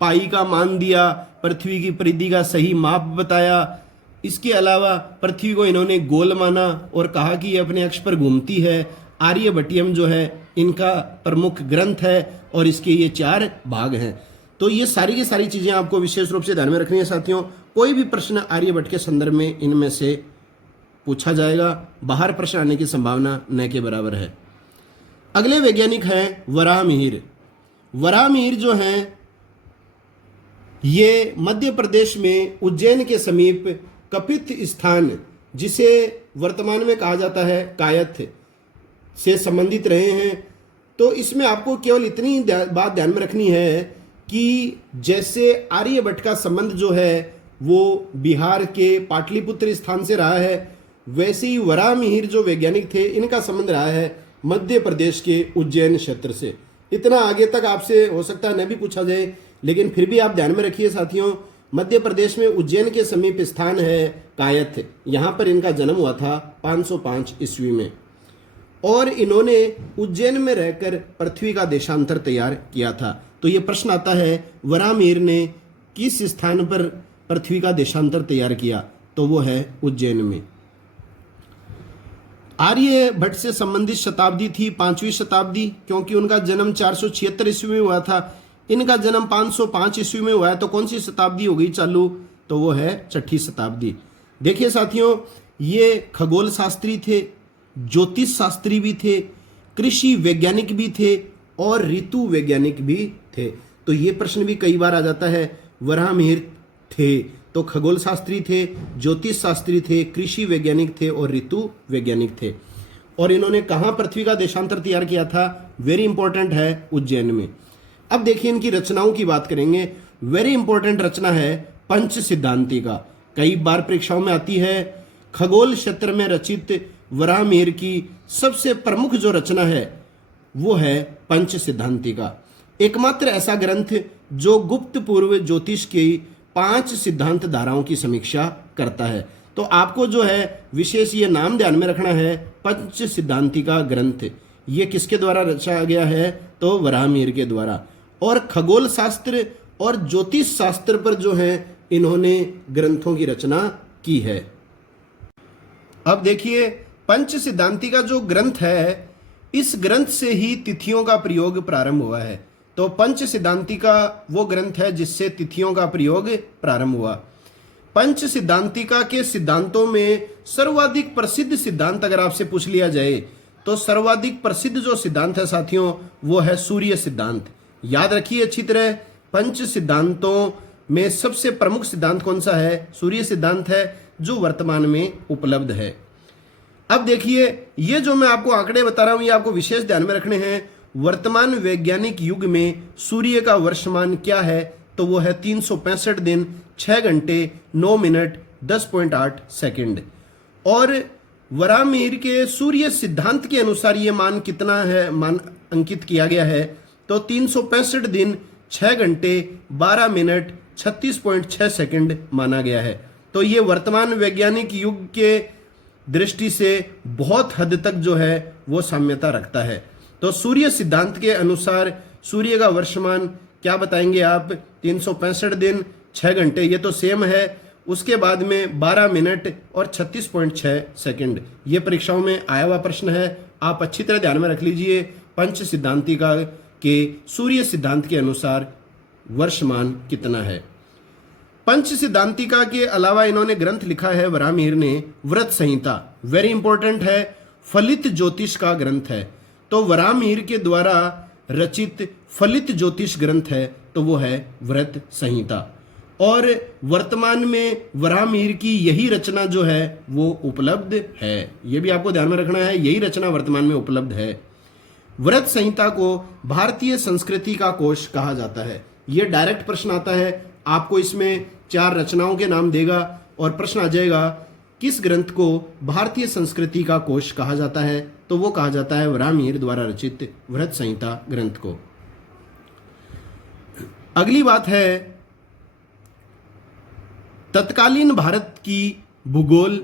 पाई का मान दिया, पृथ्वी की परिधि का सही माप बताया। इसके अलावा पृथ्वी को इन्होंने गोल माना और कहा कि ये अपने अक्ष पर घूमती है। आर्यभट्टियम जो है इनका प्रमुख ग्रंथ है और इसके ये 4 भाग हैं। तो ये सारी की सारी चीज़ें आपको विशेष रूप से ध्यान में रखनी है साथियों। कोई भी प्रश्न आर्यभट्ट के संदर्भ में इनमें से पूछा जाएगा, बाहर प्रश्न आने की संभावना न के बराबर है। अगले वैज्ञानिक हैं वराहमिहिर। वराहमिहिर जो हैं ये मध्य प्रदेश में उज्जैन के समीप कपित स्थान, जिसे वर्तमान में कहा जाता है कायथ, से संबंधित रहे हैं। तो इसमें आपको केवल इतनी बात ध्यान में रखनी है कि जैसे आर्यभट्ट का संबंध जो है वो बिहार के पाटलिपुत्र स्थान से रहा है, वैसे ही वराहमिहिर जो वैज्ञानिक थे इनका संबंध रहा है मध्य प्रदेश के उज्जैन क्षेत्र से। इतना आगे तक आपसे हो सकता है न भी पूछा जाए, लेकिन फिर भी आप ध्यान में रखिए साथियों, मध्य प्रदेश में उज्जैन के समीप स्थान है कायथ। यहाँ पर इनका जन्म हुआ था 505 ईस्वी में और इन्होंने उज्जैन में रहकर पृथ्वी का देशांतर तैयार किया था। तो ये प्रश्न आता है वराहमिहिर ने किस स्थान पर पृथ्वी का देशांतर तैयार किया? तो वो है उज्जैन में। आर्यभट्ट से संबंधित शताब्दी थी 5वीं शताब्दी, क्योंकि उनका जन्म 476 ईस्वी में हुआ था। इनका जन्म 505 ईस्वी में हुआ है। तो कौन सी शताब्दी हो गई चालू? तो वो है 6ठी शताब्दी। देखिए साथियों, ये खगोल शास्त्री थे, ज्योतिष शास्त्री भी थे, कृषि वैज्ञानिक भी थे और ऋतु वैज्ञानिक भी थे। तो ये प्रश्न भी कई बार आ जाता है, वराहमिहिर थे तो खगोल शास्त्री थे, ज्योतिष शास्त्री थे, कृषि वैज्ञानिक थे और ऋतु वैज्ञानिक थे। और इन्होंने कहाँ पृथ्वी का देशांतर तैयार किया था? वेरी इंपॉर्टेंट है, उज्जैन में। अब देखिए इनकी रचनाओं की बात करेंगे। वेरी इंपॉर्टेंट रचना है पंच सिद्धांति का, कई बार परीक्षाओं में आती है। खगोल क्षेत्र में रचित वराहमिहिर की सबसे प्रमुख जो रचना है वो है पंच सिद्धांति का, एकमात्र ऐसा ग्रंथ जो गुप्त पूर्व ज्योतिष की 5 सिद्धांत धाराओं की समीक्षा करता है। तो आपको जो है विशेष ये नाम ध्यान में रखना है, पंच सिद्धांति का ग्रंथ। ये किसके द्वारा रचा गया है? तो वराहमिहिर के द्वारा। और खगोल शास्त्र और ज्योतिष शास्त्र पर जो है इन्होंने ग्रंथों की रचना की है। अब देखिए पंच सिद्धांति का जो ग्रंथ है, इस ग्रंथ से ही तिथियों का प्रयोग प्रारंभ हुआ है। तो पंच सिद्धांति का वो ग्रंथ है जिससे तिथियों का प्रयोग प्रारंभ हुआ। पंच सिद्धांतिका के सिद्धांतों में सर्वाधिक प्रसिद्ध सिद्धांत अगर आपसे पूछ लिया जाए तो सर्वाधिक प्रसिद्ध जो सिद्धांत है साथियों वो है सूर्य सिद्धांत। याद रखिए अच्छी तरह, पंच सिद्धांतों में सबसे प्रमुख सिद्धांत कौन सा है? सूर्य सिद्धांत है, जो वर्तमान में उपलब्ध है। अब देखिए ये जो मैं आपको आंकड़े बता रहा हूं ये आपको विशेष ध्यान में रखने हैं। वर्तमान वैज्ञानिक युग में सूर्य का वर्षमान क्या है? तो वो है 365 दिन 6 घंटे 9 मिनट 10.8 सेकंड। और वराहमिहिर के सूर्य सिद्धांत के अनुसार ये मान कितना है, मान अंकित किया गया है? तो 365 दिन 6 घंटे 12 मिनट 36.6 सेकंड माना गया है। तो ये वर्तमान वैज्ञानिक युग के दृष्टि से बहुत हद तक जो है वो साम्यता रखता है। तो सूर्य सिद्धांत के अनुसार सूर्य का वर्षमान क्या बताएंगे आप? 365 दिन 6 घंटे, ये तो सेम है। उसके बाद में 12 मिनट और 36.6 सेकंड। ये परीक्षाओं में आया हुआ प्रश्न है, आप अच्छी तरह ध्यान में रख लीजिए। पंच सिद्धांतिका के सूर्य सिद्धांत के अनुसार वर्षमान कितना है। पंच सिद्धांतिका के अलावा इन्होंने ग्रंथ लिखा है वराहमिहिर ने, व्रत संहिता। वेरी इंपॉर्टेंट है, फलित ज्योतिष का ग्रंथ है। तो वराहमिहिर के द्वारा रचित फलित ज्योतिष ग्रंथ है तो वो है व्रत संहिता। और वर्तमान में वराहमिहिर की यही रचना जो है वो उपलब्ध है। ये भी आपको ध्यान में रखना है, यही रचना वर्तमान में उपलब्ध है। व्रत संहिता को भारतीय संस्कृति का कोश कहा जाता है। ये डायरेक्ट प्रश्न आता है, आपको इसमें 4 रचनाओं के नाम देगा और प्रश्न आ जाएगा किस ग्रंथ को भारतीय संस्कृति का कोश कहा जाता है? तो वो कहा जाता है वराहमिहिर द्वारा रचित व्रत संहिता ग्रंथ को। अगली बात है तत्कालीन भारत की भूगोल,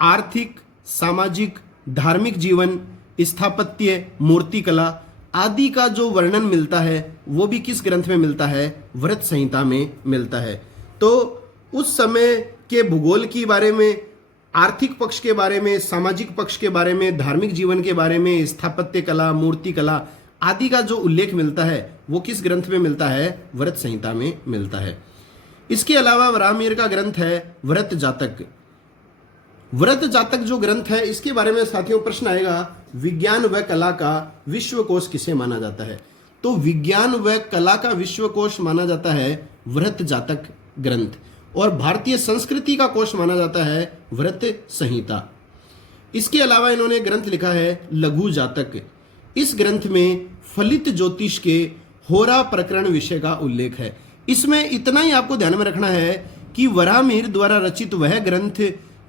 आर्थिक, सामाजिक, धार्मिक जीवन, स्थापत्य, मूर्तिकला आदि का जो वर्णन मिलता है वो भी किस ग्रंथ में मिलता है? व्रत संहिता में मिलता है। तो उस समय के भूगोल के बारे में, आर्थिक पक्ष के बारे में, सामाजिक पक्ष के बारे में, धार्मिक जीवन के बारे में, स्थापत्य कला, मूर्ति कला आदि का जो उल्लेख मिलता है वो किस ग्रंथ में मिलता है? व्रत संहिता में मिलता है। इसके अलावा वराहमिहिर का ग्रंथ है व्रत जातक। व्रत जातक जो ग्रंथ है इसके बारे में साथियों प्रश्न आएगा, विज्ञान व कला का विश्वकोश किसे माना जाता है? तो विज्ञान व कला का विश्वकोश माना जाता है व्रत जातक ग्रंथ, और भारतीय संस्कृति का कोश माना जाता है व्रत संहिता। इसके अलावा इन्होंने ग्रंथ लिखा है लघु जातक। इस ग्रंथ में फलित ज्योतिष के होरा प्रकरण विषय का उल्लेख है। इसमें इतना ही आपको ध्यान में रखना है कि वराहमिहिर द्वारा रचित वह ग्रंथ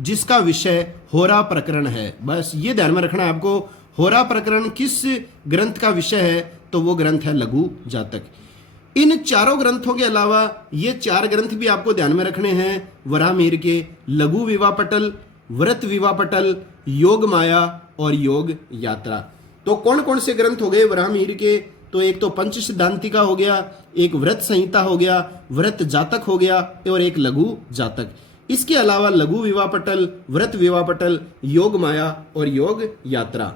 जिसका विषय होरा प्रकरण है, बस ये ध्यान में रखना है आपको। होरा प्रकरण किस ग्रंथ का विषय है? तो वो ग्रंथ है लघु जातक। इन चारों ग्रंथों के अलावा ये 4 ग्रंथ भी आपको ध्यान में रखने हैं वराहमिहिर के, लघु विवाहपटल, व्रत विवाहपटल, योग माया और योग यात्रा। तो कौन कौन से ग्रंथ हो गए वराहमिहिर के? तो एक तो पंच सिद्धांतिका हो गया, एक व्रत संहिता हो गया, व्रत जातक हो गया और एक लघु जातक। इसके अलावा लघु विवाहपटल, व्रत विवाहपटल, योग माया और योग यात्रा।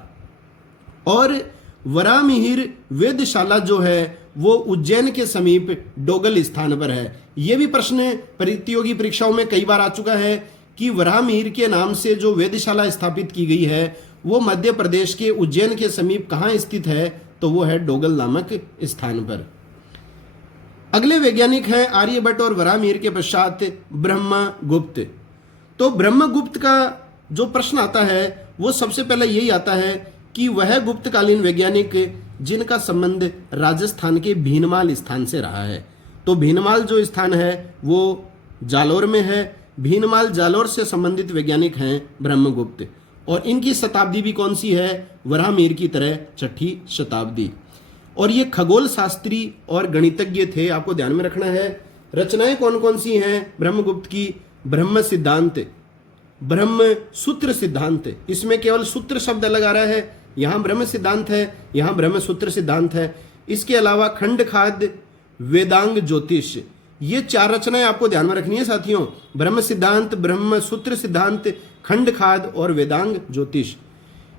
और वराहमिहिर वेधशाला जो है वो उज्जैन के समीप डोगल स्थान पर है। ये भी प्रश्न प्रतियोगी परीक्षाओं में कई बार आ चुका है कि वराहमिहिर के नाम से जो वेधशाला स्थापित की गई है वो मध्य प्रदेश के उज्जैन के समीप कहाँ स्थित है, तो वो है डोगल नामक स्थान पर। अगले वैज्ञानिक हैं आर्यभट्ट और वराहमिहिर के पश्चात ब्रह्मगुप्त। तो ब्रह्मगुप्त का जो प्रश्न आता है वो सबसे पहले यही आता है कि वह गुप्तकालीन वैज्ञानिक जिनका संबंध राजस्थान के भीनमाल स्थान से रहा है। तो भीनमाल जो स्थान है वो जालोर में है। भीनमाल जालोर से संबंधित वैज्ञानिक हैं ब्रह्मगुप्त, और इनकी शताब्दी भी कौन सी है, वराहमिहिर की तरह छठी शताब्दी। और ये खगोल शास्त्री और गणितज्ञ थे, आपको ध्यान में रखना है। रचनाएं कौन कौन सी हैं ब्रह्मगुप्त की, ब्रह्म सिद्धांत, ब्रह्म सूत्र सिद्धांत, इसमें केवल सूत्र शब्द अलग आ रहा है, यहाँ ब्रह्म सिद्धांत है, यहाँ ब्रह्म सूत्र सिद्धांत है। इसके अलावा खंड खाद, वेदांग ज्योतिष, ये 4 रचनाएं आपको ध्यान में रखनी है साथियों। ब्रह्म सिद्धांत, ब्रह्म सूत्र सिद्धांत, खंड खाद और वेदांग ज्योतिष।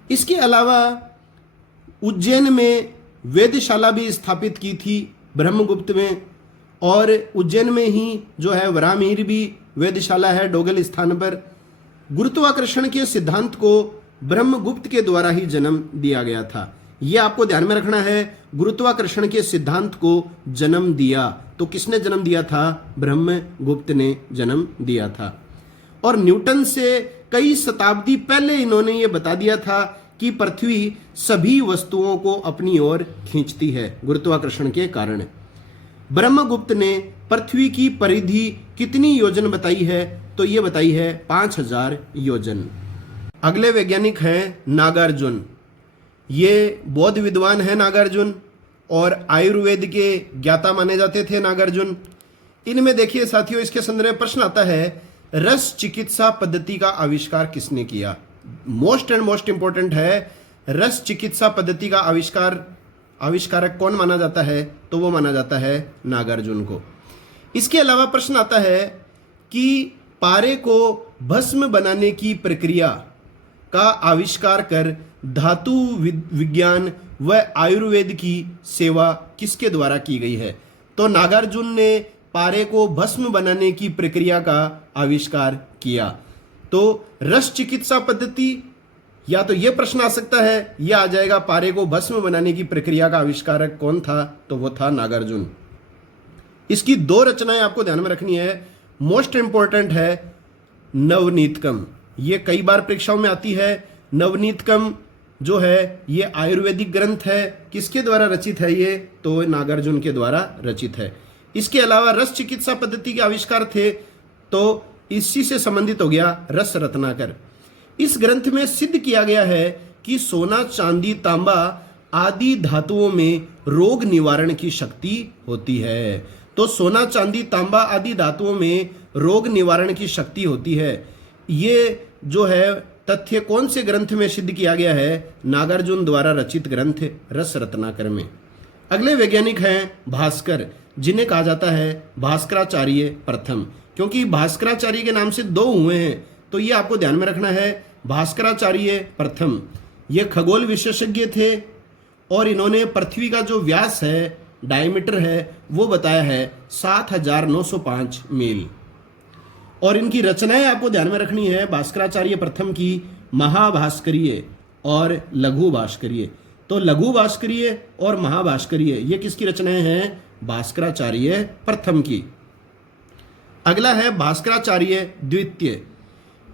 इसके अलावा उज्जैन में वेधशाला भी स्थापित की थी ब्रह्मगुप्त में, और उज्जैन में ही जो है वराहमिहिर भी वेधशाला है डोगल स्थान पर। गुरुत्वाकर्षण के सिद्धांत को ब्रह्मगुप्त के द्वारा ही जन्म दिया गया था। यह आपको ध्यान में रखना है, गुरुत्वाकर्षण के सिद्धांत को जन्म दिया तो किसने जन्म दिया था, ब्रह्मगुप्त ने जन्म दिया था। और न्यूटन से कई शताब्दी पहले इन्होंने ये बता दिया था कि पृथ्वी सभी वस्तुओं को अपनी ओर खींचती है गुरुत्वाकर्षण के कारण। ब्रह्मगुप्त ने पृथ्वी की परिधि कितनी योजन बताई है, तो ये बताई है 5000 योजन। अगले वैज्ञानिक हैं नागार्जुन। ये बौद्ध विद्वान है नागार्जुन, और आयुर्वेद के ज्ञाता माने जाते थे नागार्जुन। इनमें देखिए साथियों, इसके संदर्भ में प्रश्न आता है, रस चिकित्सा पद्धति का आविष्कार किसने किया। मोस्ट एंड मोस्ट इंपॉर्टेंट है, रस चिकित्सा पद्धति का आविष्कारक कौन माना जाता है, तो वो माना जाता है नागार्जुन को। इसके अलावा प्रश्न आता है कि पारे को भस्म बनाने की प्रक्रिया का आविष्कार कर धातु विज्ञान व आयुर्वेद की सेवा किसके द्वारा की गई है, तो नागार्जुन ने पारे को भस्म बनाने की प्रक्रिया का आविष्कार किया। तो रस चिकित्सा पद्धति, या तो यह प्रश्न आ सकता है, यह आ जाएगा पारे को भस्म बनाने की प्रक्रिया का आविष्कारक कौन था, तो वो था नागार्जुन। इसकी 2 रचनाएं आपको ध्यान में रखनी है। मोस्ट इंपॉर्टेंट है नवनीतकम, ये कई बार परीक्षाओं में आती है। नवनीतकम जो है ये आयुर्वेदिक ग्रंथ है, किसके द्वारा रचित है ये, तो नागार्जुन के द्वारा रचित है। इसके अलावा रस चिकित्सा पद्धति के आविष्कार थे, तो इसी से संबंधित हो गया रस रत्नाकर। इस ग्रंथ में सिद्ध किया गया है कि सोना, चांदी, तांबा आदि धातुओं में रोग निवारण की शक्ति होती है। तो सोना, चांदी, तांबा आदि धातुओं में रोग निवारण की शक्ति होती है। ये जो है तथ्य कौन से ग्रंथ में सिद्ध किया गया है, नागार्जुन द्वारा रचित ग्रंथ रस रत्नाकर में। अगले वैज्ञानिक हैं भास्कर, जिन्हें कहा जाता है भास्कराचार्य प्रथम, क्योंकि भास्कराचार्य के नाम से 2 हुए हैं, तो ये आपको ध्यान में रखना है। भास्कराचार्य प्रथम ये खगोल विशेषज्ञ थे, और इन्होंने पृथ्वी का जो व्यास है, डायमीटर है, वो बताया है 7905 मील। और इनकी रचनाएं आपको ध्यान में रखनी है भास्कराचार्य प्रथम की, महाभास्करीय और लघु भास्करीय। तो लघु भास्करीय और महाभास्करीय ये किसकी रचनाएं हैं, भास्कराचार्य प्रथम की। अगला है भास्कराचार्य द्वितीय।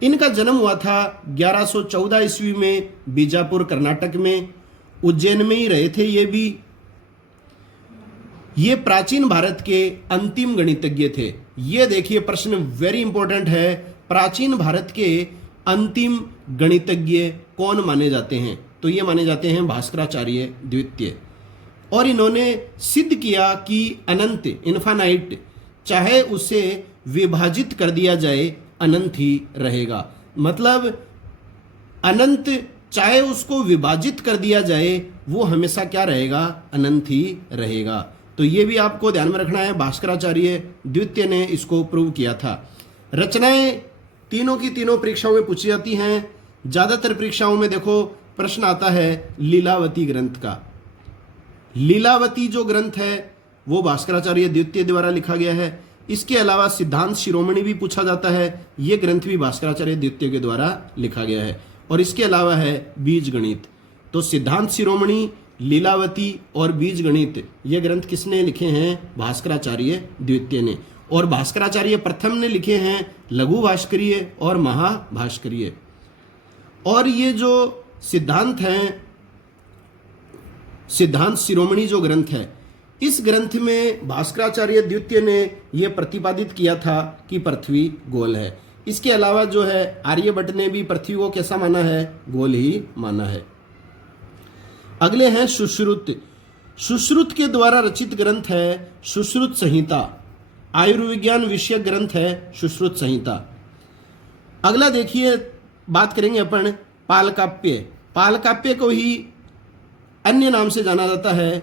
इनका जन्म हुआ था 1114 ईस्वी में बीजापुर कर्नाटक में, उज्जैन में ही रहे थे ये भी। ये प्राचीन भारत के अंतिम गणितज्ञ थे। ये देखिए प्रश्न वेरी इंपॉर्टेंट है, प्राचीन भारत के अंतिम गणितज्ञ कौन माने जाते हैं, तो ये माने जाते हैं भास्कराचार्य द्वितीय। और इन्होंने सिद्ध किया कि अनंत, इन्फानाइट, चाहे उसे विभाजित कर दिया जाए अनंत ही रहेगा। मतलब अनंत चाहे उसको विभाजित कर दिया जाए वो हमेशा क्या रहेगा, अनंत ही रहेगा। तो ये भी आपको ध्यान में रखना है, भास्कराचार्य द्वितीय ने इसको प्रूव किया था। रचनाएं तीनों की तीनों परीक्षाओं में पूछी जाती हैं। ज्यादातर परीक्षाओं में देखो प्रश्न आता है लीलावती ग्रंथ का। लीलावती जो ग्रंथ है वो भास्कराचार्य द्वितीय द्वारा लिखा गया है। इसके अलावा सिद्धांत शिरोमणि भी पूछा जाता है, ये ग्रंथ भी भास्कराचार्य द्वितीय के द्वारा लिखा गया है। और इसके अलावा है बीज गणित। तो सिद्धांत शिरोमणि, लीलावती और बीज गणित ये ग्रंथ किसने लिखे हैं? भास्कराचार्य द्वितीय ने। और भास्कराचार्य प्रथम ने लिखे हैं लघु भास्करीय और महाभास्करीय। और ये जो सिद्धांत हैं, सिद्धांत शिरोमणि जो ग्रंथ है, इस ग्रंथ में भास्कराचार्य द्वितीय ने यह प्रतिपादित किया था कि पृथ्वी गोल है। इसके अलावा जो है आर्यभट्ट ने भी पृथ्वी को कैसा माना है? गोल ही माना है। अगले हैं सुश्रुत। सुश्रुत के द्वारा रचित ग्रंथ है सुश्रुत संहिता। आयुर्विज्ञान विषयक ग्रंथ है सुश्रुत संहिता। अगला देखिए, बात करेंगे अपन पालकाप्य। पालकाप्य को ही अन्य नाम से जाना जाता है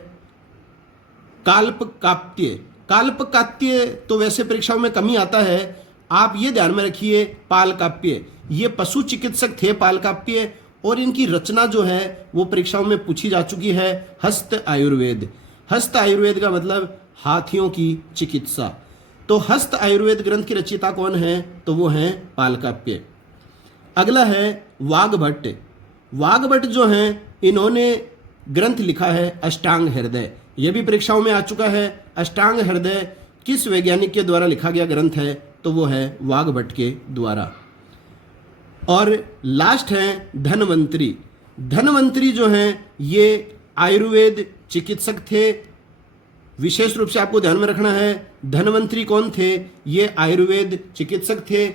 काल्पकाप्य। काल्पकाप्य तो वैसे परीक्षाओं में कम ही आता है, आप ये ध्यान में रखिए। पालकाप्य ये पशु चिकित्सक थे पालकाप्य, और इनकी रचना जो है वो परीक्षाओं में पूछी जा चुकी है। हस्त आयुर्वेद। हस्त आयुर्वेद का मतलब हाथियों की चिकित्सा। तो हस्त आयुर्वेद ग्रंथ की रचयिता कौन है? तो वो हैं पालकाप्य। अगला है वाग्भट्ट। वाग्भट्ट जो हैं, इन्होंने ग्रंथ लिखा है अष्टांग हृदय। यह भी परीक्षाओं में आ चुका है। अष्टांग हृदय किस वैज्ञानिक के द्वारा लिखा गया ग्रंथ है? तो वो है वाग्भट्ट के द्वारा। और लास्ट है धन्वंतरी। धन्वंतरी जो हैं, ये आयुर्वेद चिकित्सक थे। विशेष रूप से आपको ध्यान में रखना है, धन्वंतरी कौन थे? ये आयुर्वेद चिकित्सक थे।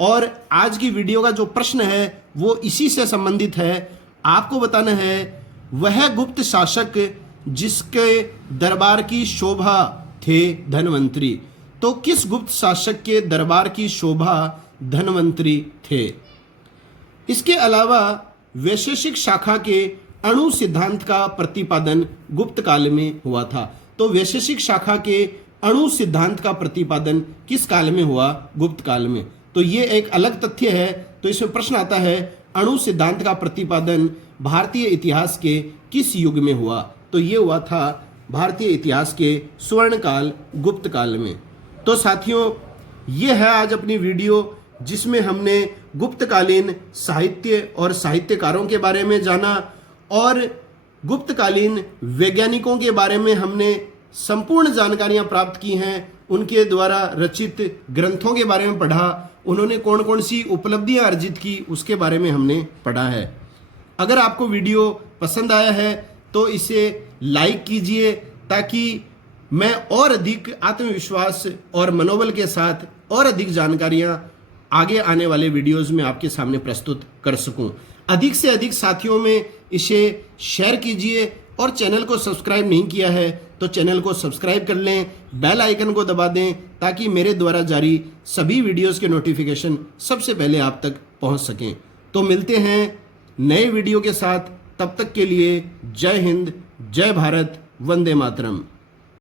और आज की वीडियो का जो प्रश्न है वो इसी से संबंधित है। आपको बताना है वह गुप्त शासक जिसके दरबार की शोभा थे धन्वंतरी। तो किस गुप्त शासक के दरबार की शोभा धन्वंतरी थे? इसके अलावा वैशेषिक शाखा के अणु सिद्धांत का प्रतिपादन गुप्त काल में हुआ था। तो वैशेषिक शाखा के अणु सिद्धांत का प्रतिपादन किस काल में हुआ? गुप्त काल में। तो ये एक अलग तथ्य है। तो इसमें प्रश्न आता है अणु सिद्धांत का प्रतिपादन भारतीय इतिहास के किस युग में हुआ? तो ये हुआ था भारतीय इतिहास के स्वर्ण काल गुप्त काल में। तो साथियों, ये है आज अपनी वीडियो जिसमें हमने गुप्तकालीन साहित्य और साहित्यकारों के बारे में जाना, और गुप्तकालीन वैज्ञानिकों के बारे में हमने संपूर्ण जानकारियां प्राप्त की हैं। उनके द्वारा रचित ग्रंथों के बारे में पढ़ा, उन्होंने कौन कौन सी उपलब्धियां अर्जित की उसके बारे में हमने पढ़ा है। अगर आपको वीडियो पसंद आया है तो इसे लाइक कीजिए, ताकि मैं और अधिक आत्मविश्वास और मनोबल के साथ और अधिक जानकारियां आगे आने वाले वीडियोस में आपके सामने प्रस्तुत कर सकूं। अधिक से अधिक साथियों में इसे शेयर कीजिए, और चैनल को सब्सक्राइब नहीं किया है तो चैनल को सब्सक्राइब कर लें, बेल आइकन को दबा दें, ताकि मेरे द्वारा जारी सभी वीडियोस के नोटिफिकेशन सबसे पहले आप तक पहुंच सकें। तो मिलते हैं नए वीडियो के साथ, तब तक के लिए जय हिंद, जय भारत, वंदे मातरम।